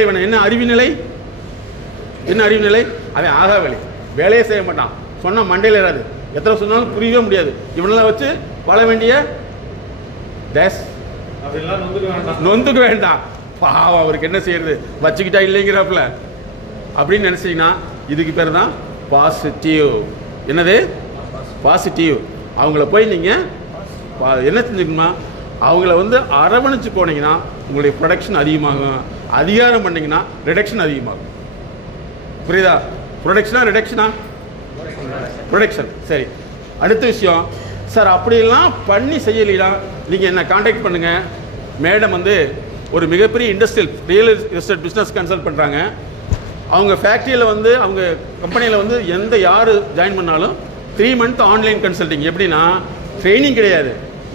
வேணும். என்ன அறிவு நிலை? அவன் ஆகாவலி, வேலையே செய்ய மாட்டான். சொன்னால் மண்டையில் ஏறாது. எத்தனை சொன்னாலும் புரியவே முடியாது. இவனெல்லாம் வச்சு வாழ வேண்டிய டேஸ் நொந்துக்க வேண்டாம். பாவம், அவருக்கு என்ன செய்யறது? வச்சுக்கிட்டா இல்லைங்கிறப்பல அப்படின்னு நினச்சிங்கன்னா இதுக்கு பேர் தான் பாசிட்டிவ். என்னது? பாசிட்டிவ். அவங்கள போய் நீங்கள் என்ன செஞ்சுக்கணுமா, அவங்கள வந்து அரவணைச்சு போனீங்கன்னா உங்களுடைய ப்ரொடக்ஷன் அதிகமாகும். அதிகாரம் பண்ணிங்கன்னா ரிடக்ஷன் அதிகமாகும். புரியுதா? ப்ரொடக்ஷன். சரி, அடுத்த விஷயம் சார், அப்படியெல்லாம் பண்ணி செய்யலாம். நீங்கள் என்ன காண்டாக்ட் பண்ணுங்கள். மேடம் வந்து ஒரு மிகப்பெரிய ரியல் எஸ்டேட் பிஸ்னஸ் கன்சல்ட் பண்ணுறாங்க. அவங்க ஃபேக்ட்ரியில் வந்து, அவங்க கம்பெனியில் வந்து யார் ஜாயின் பண்ணாலும் 3 month ஆன்லைன் கன்சல்டிங். எப்படின்னா, ட்ரைனிங் கிடையாது.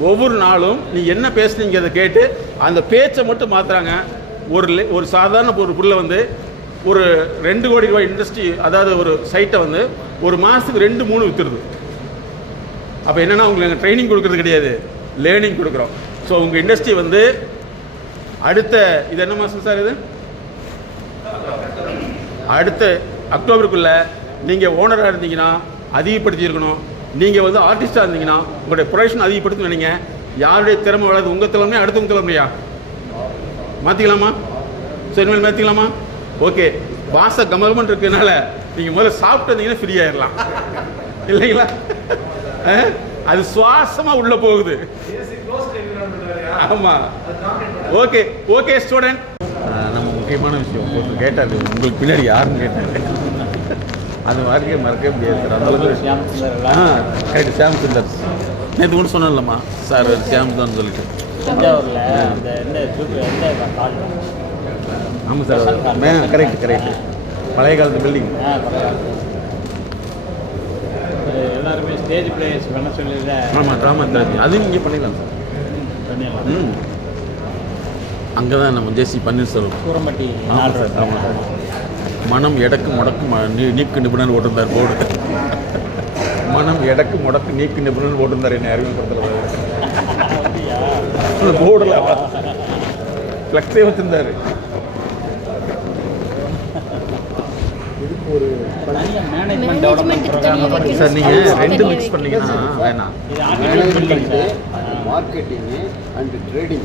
ஒவ்வொரு நாளும் நீ என்ன பேசுனீங்கிறத கேட்டு அந்த பேச்சை மட்டும் மாற்றுறாங்க. ஒரு சாதாரண ஒரு பொருளை வந்து ஒரு 2 கோடி ரூபாய் இண்டஸ்ட்ரி, அதாவது ஒரு சைட்டை வந்து ஒரு மாதத்துக்கு 2-3 விற்றுருது. அப்போ என்னென்னா, உங்களுக்கு ட்ரைனிங் கொடுக்குறது கிடையாது, லேர்னிங் கொடுக்குறோம். ஸோ உங்கள் இண்டஸ்ட்ரி வந்து அடுத்த இது என்ன மாதம் சார்? இது அடுத்த அக்டோபருக்குள்ளே நீங்கள் ஓனராக இருந்தீங்கன்னா அதிகப்படுத்தியிருக்கணும். நீங்கள் வந்து ஆர்டிஸ்டாக இருந்தீங்கன்னா உங்களுடைய ப்ரொடக்ஷன் அதிகப்படுத்தி நினைங்க. யாருடைய திறமை வளருது? உங்கள் திறமையா அடுத்தவங்க திறமையா? மாற்றிக்கலாமா? ஸோ இனிமேல் மாற்றிக்கலாமா? ஓகே, பாச கமகமன் இருக்கிறதுனால நீங்கள் முதல்ல சாப்பிட்டு வந்தீங்கன்னா ஃப்ரீ ஆயிடலாம் இல்லைங்களா? அது சுவாசமாக உள்ளே போகுது. ஆமாம். Okay student. நம்ம முக்கியமான விஷயம் ஒருத்தர் கேட்டார், உங்களுக்கு பின்னாடி யாருன்னு கேட்டார். அது வாழ்க்கையை மறக்கவே முடியாது சார். அந்தளவுக்கு கரெக்ட். ஷியாம் சுந்தர் நேற்று கூட சொன்னேன்லம்மா சார், ஷியாம் தான் சொல்லிட்டு. ஆமாம் சார், கரெக்ட். பழைய காலத்து பில்டிங். எல்லாருமே ஸ்டேஜ் பிளேயர்ஸ் பண்ண சொல்லி. ஆமாம், ட்ராமா தெரப்பி அதுவும் இங்கே பண்ணிடலாம் சார். அங்கே தான் நம்ம ஜேசி பன்னீர்செல்வம் கூரம்பட்டி. ஆமாம் சார். ஆமாம் சார். மனம் எடக்கு முடக்கு நீக்கு நிபுணர் ஓட்டிருந்தார் போர்டு. மனம் எடக்கு முடக்கு நீக்கு நிபுணர் ஓட்டிருந்தார் என்னை அறிமுகப்படுத்துறது. போர்டில் ஃப்ளெக்ஸே வச்சுருந்தார். ஒரு சார் நீங்கள் 2 மிக்ஸ் பண்ணீங்கன்னா வேணாம். மார்க்கெட்டிங்கு அண்ட் ட்ரேடிங்,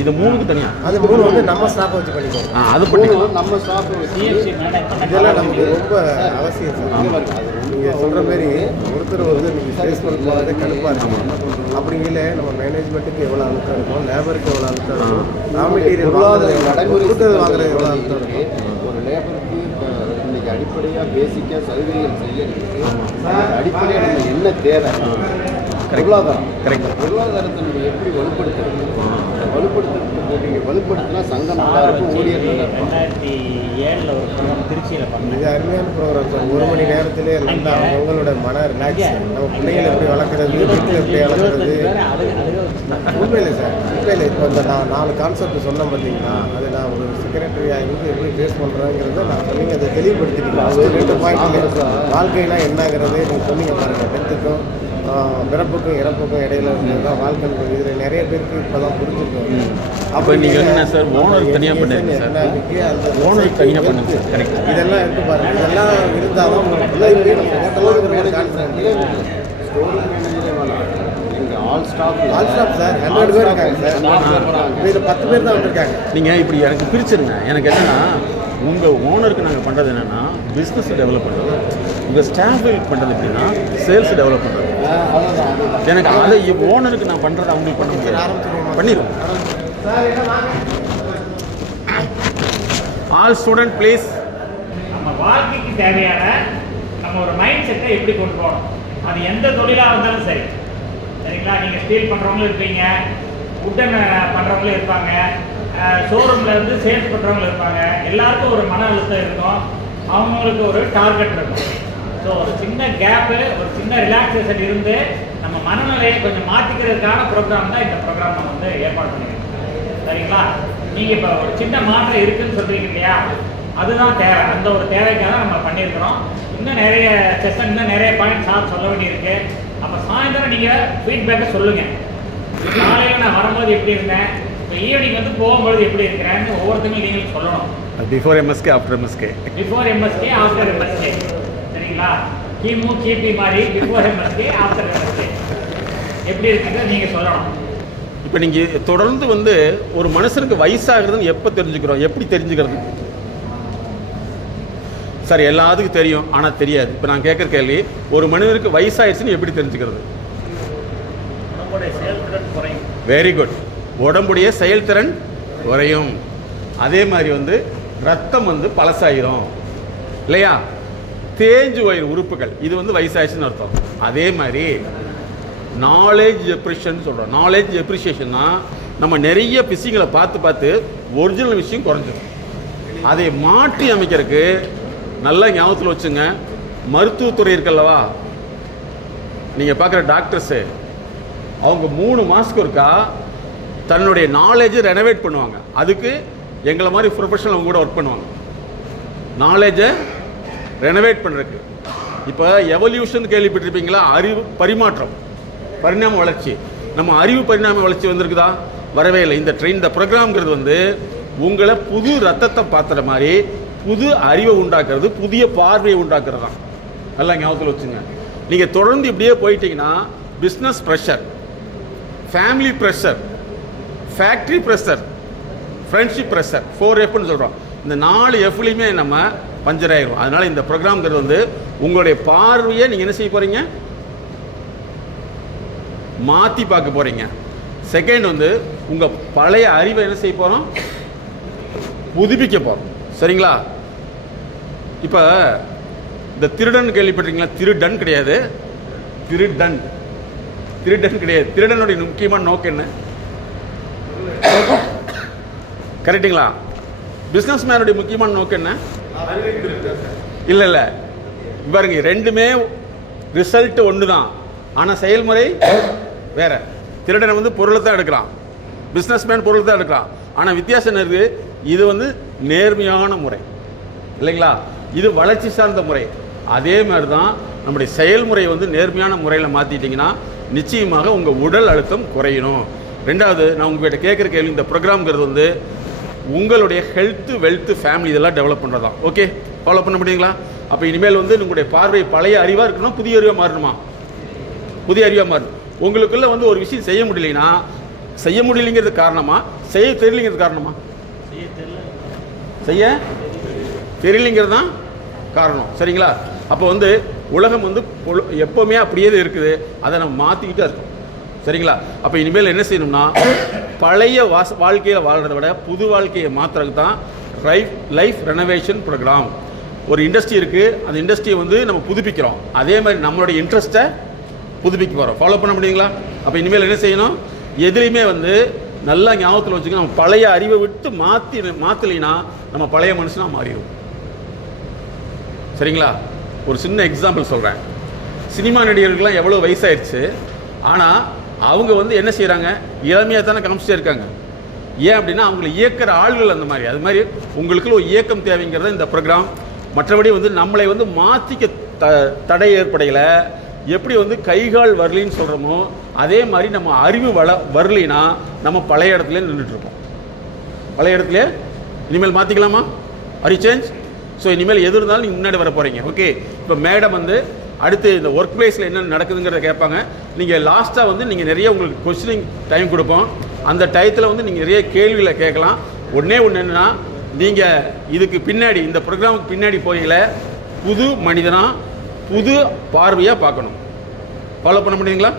இது 3க்கு தனியாக. அது 3 வந்து நம்ம ஸ்டாஃப் வச்சு பண்ணிக்கோம். அது பண்ணிக்கலாம். நம்ம ஸ்டாஃப் இதெல்லாம் நமக்கு ரொம்ப அவசியம் சார். நீங்கள் சொல்கிற மாதிரி ஒருத்தர் வந்து நீங்கள் சேல்ஸ்மேன் போகிறதே கடுப்பாக இருக்கும். அப்படிங்கல நம்ம மேனேஜ்மெண்ட்டுக்கு எவ்வளோ அழுத்தம் இருக்கும், லேபருக்கு எவ்வளோ அழுத்தம் இருக்கும், ரா மெட்டீரியல் வாங்குறது எவ்வளோ அழுத்தம் இருக்கும். ஒரு லேபருக்கு இன்னைக்கு அடிப்படையாக பேசிக்காக சலுகைகள் செய்யறதுக்கு அடிப்படையாக நம்ம என்ன தேவை? பொருளாதாரம். கரெக்ட். பொருளாதாரத்தை நம்ம எப்படி வலுப்படுத்துறது? வலுப்படுத்தினா சங்கம் நல்லா இருக்கும், ஊழியர் நல்லா இருக்கும். 2007 ஒரு ப்ரோக்ராம் திருச்சியில் பண்ணேன். இது அருமையான ப்ரோக்ராம் சார். 1 மணி நேரத்திலே நல்லா அவங்களோட மன ரிலாக்ஸ், நம்ம பிள்ளைகளை எப்படி வளர்க்குறது, வீட்டில் எப்படி வளர்க்குறது. உண்மையில்லை சார், உண்மையில்லை. இப்போ இந்த நான் 4 கான்செப்ட் சொன்னேன் பார்த்தீங்கன்னா, அதை நான் ஒரு செக்ரட்டரியாக இருந்து எப்படி ஃபேஸ் பண்ணுறேங்கிறத நான் சொன்னீங்க, அதை தெளிவுபடுத்திக்கலாம். அது 2 பாயிண்ட் வாழ்க்கைனா என்னங்கிறது நீங்கள் சொன்னீங்க பாருங்கள். 10க்கும் பிறப்புக்கும் இறப்புக்கும் இடையில இருந்தது தான் வாழ்க்கை. இதில் நிறைய பேருக்கு இப்போ தான் புரிஞ்சுருக்கோம். அப்போ நீங்கள் என்ன சார் ஓனர் தனியாக பண்ணுறீங்க சார்? அந்த ஓனர் தனியாக பண்ணுங்க சார். கரெக்ட். இதெல்லாம் இருக்குது பாருங்க. இதெல்லாம் இருந்தாலும் உங்களுக்கு பிள்ளைங்க நம்ம ஹோட்டலாக கான்ஃபிடன்ஸ். ஸ்டோர் மேனேஜரே வேணாம், எங்கள் ஆல் ஸ்டாஃப் சார் 100 பேர் இருக்காங்க சார். இதில் 10 பேர் தான் வந்திருக்காங்க. நீங்கள் இப்படி எனக்கு பிரிச்சிருங்க. எனக்கு என்னென்னா, உங்கள் ஓனருக்கு நாங்கள் பண்ணுறது என்னென்னா பிஸ்னஸ் டெவலப் பண்ணுறது, உங்கள் ஸ்டாஃப் பண்ணுறது எப்படின்னா சேல்ஸ் டெவலப் பண்ணுறது. எனக்கு அதை ஓனருக்கு நான் பண்ணுறது அவங்களுக்கு பண்ண முடியாது. பண்ணிடுவோம். All student please. நம்ம வாழ்க்கைக்கு தேவையான நம்ம ஒரு மைண்ட் செட்டை எப்படி கொண்டு போகணும், அது எந்த தொழிலாக இருந்தாலும் சரி. சரிங்களா? நீங்கள் ஸ்டீல் பண்ணுறவங்களும் இருப்பீங்க, உட்டன் பண்ணுறவங்களும் இருப்பாங்க, ஷோரூமில் வந்து சேல்ஸ் பண்ணுறவங்களும் இருப்பாங்க. எல்லாருக்கும் ஒரு மன அழுத்தம் இருக்கும், அவங்களுக்கு ஒரு டார்கெட் இருக்கும். ஸோ ஒரு சின்ன கேப்பு, ஒரு சின்ன ரிலாக்ஸேஷன் இருந்து நம்ம மனநிலையை கொஞ்சம் மாற்றிக்கிறதுக்கான ப்ரோக்ராம் தான் இந்த ப்ரோக்ராம் நம்ம வந்து ஏற்பாடு பண்ணியிருக்கோம். சரிங்களா? நீங்கள் இப்போ ஒரு சின்ன மாற்றம் இருக்குதுன்னு சொல்கிறீங்க இல்லையா, அதுதான் தேவை. அந்த ஒரு தேவைக்காக நம்ம பண்ணியிருக்கிறோம். இன்னும் நிறைய செஷன், இன்னும் நிறைய பாயிண்ட் சார் சொல்ல வேண்டியிருக்கு. அப்போ சாயந்தரம் நீங்கள் ஃபீட்பேக்கை சொல்லுங்கள். காலையில் நான் வரும்போது எப்படி இருந்தேன், இப்போ ஈவினிங் வந்து போகும்பொழுது எப்படி இருக்கிறேன்னு ஒவ்வொருத்தங்களும் நீங்கள் சொல்லணும். Before MSK, after MSK. Before MSK, after MSK. சரிங்களா? கிமு கிபி மாதிரி பிஃபோர் எம்எஸ்கே, ஆஃப்டர் எம்எஸ்கே எப்படி இருக்குன்னு நீங்கள் சொல்லணும். இப்போ நீங்கள் தொடர்ந்து வந்து ஒரு மனுஷனுக்கு வயசாகிறதுன்னு எப்போ தெரிஞ்சுக்கிறோம், எப்படி தெரிஞ்சுக்கிறது? சார் எல்லாத்துக்கும் தெரியும், ஆனால் தெரியாது. இப்போ நான் கேட்குற கேள்வி, ஒரு மனிதனுக்கு வயசாயிடுச்சுன்னு எப்படி தெரிஞ்சுக்கிறது? உடம்புடைய செயல்திறன் குறையும். Very good. உடம்புடைய செயல்திறன் குறையும். அதே மாதிரி வந்து ரத்தம் வந்து பழசாயிரும் இல்லையா? தேஞ்சு வயிறு உறுப்புகள், இது வந்து வயசாயிடுச்சுன்னு அர்த்தம். அதே மாதிரி நாலேஜ் எப்ரிஷியேஷன் சொல்கிறோம். நாலேஜ் எப்ரிஷியேஷன்னா நம்ம நிறைய பிசிங்களை பார்த்து ஒரிஜினல் விஷயம் குறைஞ்சிடும். அதை மாற்றி அமைக்கிறதுக்கு நல்லா ஞாபகத்தில் வச்சுங்க, மருத்துவத்துறை இருக்குல்லவா, நீங்கள் பார்க்குற டாக்டர்ஸு அவங்க 3 மாதத்துக்கு இருக்கா தன்னுடைய நாலேஜை ரெனோவேட் பண்ணுவாங்க. அதுக்கு எங்களை மாதிரி ப்ரொஃபஷனல் அவங்க கூட ஒர்க் பண்ணுவாங்க, நாலேஜை ரெனோவேட் பண்ணுறதுக்கு. இப்போ எவல்யூஷன் கேள்விப்பட்டிருப்பீங்களா? அறிவு பரிமாற்றம், பரிணாம வளர்ச்சி. நம்ம அறிவு பரிணாம வளர்ச்சி வந்திருக்குதா? வரவே இல்லை. இந்த ப்ரோக்ராம்ங்கிறது வந்து உங்களை புது ரத்தத்தை பார்த்துற மாதிரி புது அறிவை உண்டாக்குறது, புதிய பார்வையை உண்டாக்குறது தான். நல்லா ஞாபகத்தில் வச்சுங்க. நீங்கள் தொடர்ந்து இப்படியே போயிட்டீங்கன்னா business pressure, family pressure, factory pressure, friendship pressure, 4Fன்னு சொல்கிறோம். இந்த 4 Fலையுமே நம்ம பஞ்சர் ஆகிடும். அதனால் இந்த ப்ரோக்ராம்ங்கிறது வந்து உங்களுடைய பார்வையை நீங்கள் என்ன செய்ய போகிறீங்க, மாற்றி பார்க்க போகிறீங்க. செகண்ட் வந்து உங்கள் பழைய அறிவை என்ன செய்ய போகிறோம், புதுப்பிக்க போகிறோம். சரிங்களா? இப்போ இந்த திருடன் கேள்விப்பட்டிருக்கீங்களா? திருடன் கிடையாது, திருடன் கிடையாது. திருடனுடைய முக்கியமான நோக்கம் என்ன? கரெக்டுங்களா? பிஸ்னஸ் மேனுடைய முக்கியமான நோக்கம் என்ன? இல்லை பாருங்க, ரெண்டுமே ரிசல்ட் ஒன்று தான், ஆனால் செயல்முறை வேற. திருடனை வந்து பொருளை தான் எடுக்கிறான், பிஸ்னஸ் மேன் பொருளை தான் எடுக்கிறான். ஆனால் வித்தியாசம் இருக்குது. இது வந்து நேர்மையான முறை இல்லைங்களா? இது வளர்ச்சி சார்ந்த முறை. அதே மாதிரி தான் நம்முடைய செயல்முறை வந்து நேர்மையான முறையில் மாற்றிட்டிங்கன்னா நிச்சயமாக உங்கள் உடல் அழுத்தம் குறையணும். ரெண்டாவது, நான் உங்கள்கிட்ட கேட்குற கேள்வி, இந்த ப்ரோக்ராம்ங்கிறது வந்து உங்களுடைய ஹெல்த்து, வெல்த்து, ஃபேமிலி இதெல்லாம் டெவலப் பண்ணுறது தான். ஓகே, ஃபாலோ பண்ண முடியுங்களா? அப்போ இனிமேல் வந்து உங்களுடைய பார்வை பழைய அறிவாக இருக்கணும், புதிய அறிவாக மாறணுமா? புதிய அறிவாக மாறணும். உங்களுக்குள்ள வந்து ஒரு விஷயம் செய்ய முடியலைன்னா, செய்ய முடியலைங்கிறது காரணமா, செய்ய தெரியலைங்கிறது காரணமா? செய்ய தெரியலைங்கிறது தான் காரணம். சரிங்களா? அப்போ வந்து உலகம் வந்து எப்போவுமே அப்படியே இருக்குது, அதை நம்ம மாற்றிக்கிட்டே இருக்கோம். சரிங்களா? அப்போ இனிமேல் என்ன செய்யணும்னா, பழைய வாழ்க்கையில் வாழ்கிறத விட புது வாழ்க்கையை மாற்றுறதுக்கு தான் லைஃப் ரெனோவேஷன் ப்ரோக்ராம். ஒரு இண்டஸ்ட்ரி இருக்குது, அந்த இண்டஸ்ட்ரியை வந்து நம்ம புதுப்பிக்கிறோம். அதே மாதிரி நம்மளுடைய இன்ட்ரெஸ்ட்டை புதுப்பிக்க போகிறோம். ஃபாலோ பண்ண முடியுங்களா? அப்போ இனிமேல் என்ன செய்யணும், எதுலேயுமே வந்து நல்லா ஞாபகத்தில் வச்சுக்கணும். நம்ம பழைய அறிவை விட்டு மாற்றலைன்னா நம்ம பழைய மனுஷனாக மாறிடும். சரிங்களா? ஒரு சின்ன எக்ஸாம்பிள் சொல்கிறேன். சினிமா நடிகர்களுக்கெல்லாம் எவ்வளோ வயசாயிடுச்சு, ஆனால் அவங்க வந்து என்ன செய்கிறாங்க, இளமையாக தானே காமிச்சிட்டே இருக்காங்க. ஏன் அப்படின்னா அவங்களை இயக்கிற ஆள்கள் அந்த மாதிரி. அது மாதிரி உங்களுக்குள்ள ஒரு இயக்கம் தேவைங்கிறத இந்த ப்ரோக்ராம். மற்றபடி வந்து நம்மளை வந்து மாற்றிக்க தடை ஏற்படையில் எப்படி வந்து கைகால் வரலின்னு சொல்கிறோமோ அதே மாதிரி நம்ம அறிவு வரலினா நம்ம பழைய இடத்துல நின்றுட்டுருப்போம். பழைய இடத்துல இனிமேல் மாற்றிக்கலாமா? Are you change? ஸோ இனிமேல் எது இருந்தாலும் நீங்கள் முன்னாடி வர போகிறீங்க. ஓகே, இப்போ மேடம் வந்து அடுத்து இந்த ஒர்க் பிளேஸில் என்ன நடக்குதுங்கிறத கேட்பாங்க. நீங்கள் லாஸ்ட்டாக வந்து நீங்கள் நிறைய உங்களுக்கு கொஸ்டினிங் டைம் கொடுப்போம். அந்த டயத்தில் வந்து நீங்கள் நிறைய கேள்விகளை கேட்கலாம். ஒன்று என்னென்னா, நீங்கள் இதுக்கு பின்னாடி இந்த ப்ரோக்ராமுக்கு பின்னாடி போகல புது மனிதனாக புது பார்வையாக பார்க்கணும். ஃபாலோ பண்ண முடியுங்களா?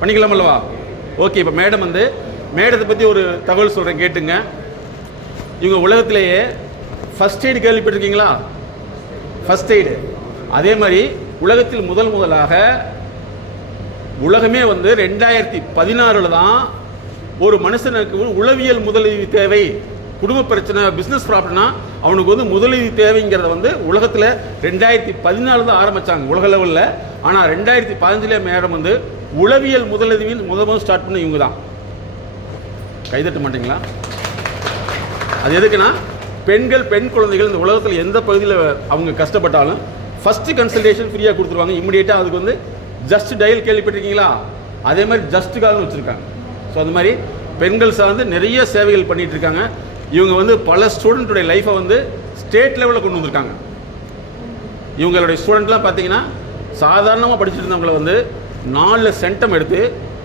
பண்ணிக்கலாம் அல்லவா? ஓகே, இப்போ மேடம் வந்து மேடத்தை பற்றி ஒரு தகவல் சொல்கிறேன், கேட்டுங்க. இவங்க உலகத்திலேயே ஃபஸ்ட் எய்டு கேள்விப்பட்டிருக்கீங்களா? ஃபஸ்ட் எய்டு அதே மாதிரி உலகத்தில் முதலாக உலகமே வந்து 2016 தான் ஒரு மனுஷனுக்கு உளவியல் முதலுதவி தேவை, குடும்ப பிரச்சனை, பிஸ்னஸ் ப்ராப்ளம்னா அவனுக்கு வந்து முதலுதவி தேவைங்கிறத வந்து உலகத்தில் 2014 தான் ஆரம்பித்தாங்க உலக லெவலில். ஆனால் 2015 மேடம் வந்து உளவியல் முதலுதவின்னு முதல் ஸ்டார்ட் பண்ண இவங்க தான். கைதட்ட மாட்டீங்களா? அது எதுக்குன்னா, பெண் குழந்தைகள் இந்த உலகத்தில் எந்த பகுதியில் அவங்க கஷ்டப்பட்டாலும் ஃபஸ்ட்டு கன்சல்டேஷன் ஃப்ரீயாக கொடுத்துருவாங்க. இம்மிடியேட்டாக அதுக்கு வந்து ஜஸ்ட் டயல் கேள்விப்பட்டிருக்கீங்களா? அதே மாதிரி ஜஸ்ட் கால்னு வச்சுருக்காங்க. ஸோ அது மாதிரி பெண்கள் சார்ந்து நிறைய சேவைகள் பண்ணிகிட்டு இருக்காங்க. இவங்க வந்து பல ஸ்டூடெண்ட்டுடைய லைஃப்பை வந்து ஸ்டேட் லெவலில் கொண்டு வந்திருக்காங்க. இவங்களுடைய ஸ்டூடெண்ட்லாம் பார்த்தீங்கன்னா சாதாரணமாக படிச்சுட்டு இருந்தவங்களை வந்து 4 சென்டம் எடுத்து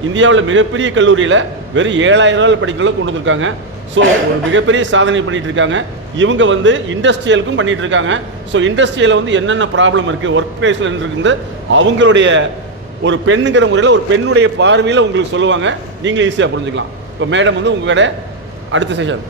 இந்தியாவில் மிகப்பெரிய கல்லூரியில் வெறும் 7000 ரூபாய் படிக்கிறவங்க கொண்டு வந்திருக்காங்க. ஸோ ஒரு மிகப்பெரிய சாதனை பண்ணிகிட்டு இருக்காங்க. இவங்க வந்து இண்டஸ்ட்ரியலுக்கும் பண்ணிகிட்டு இருக்காங்க. ஸோ இண்டஸ்ட்ரியில் வந்து என்னென்ன ப்ராப்ளம் இருக்குது, ஒர்க் பிளேஸில் இருக்குது, அவங்களுடைய ஒரு பெண்ணுங்கிற முறையில் ஒரு பெண்ணுடைய பார்வையில் உங்களுக்கு சொல்லுவாங்க. நீங்களும் ஈஸியாக புரிஞ்சுக்கலாம். இப்போ மேடம் வந்து உங்களோட அடுத்த செஷன்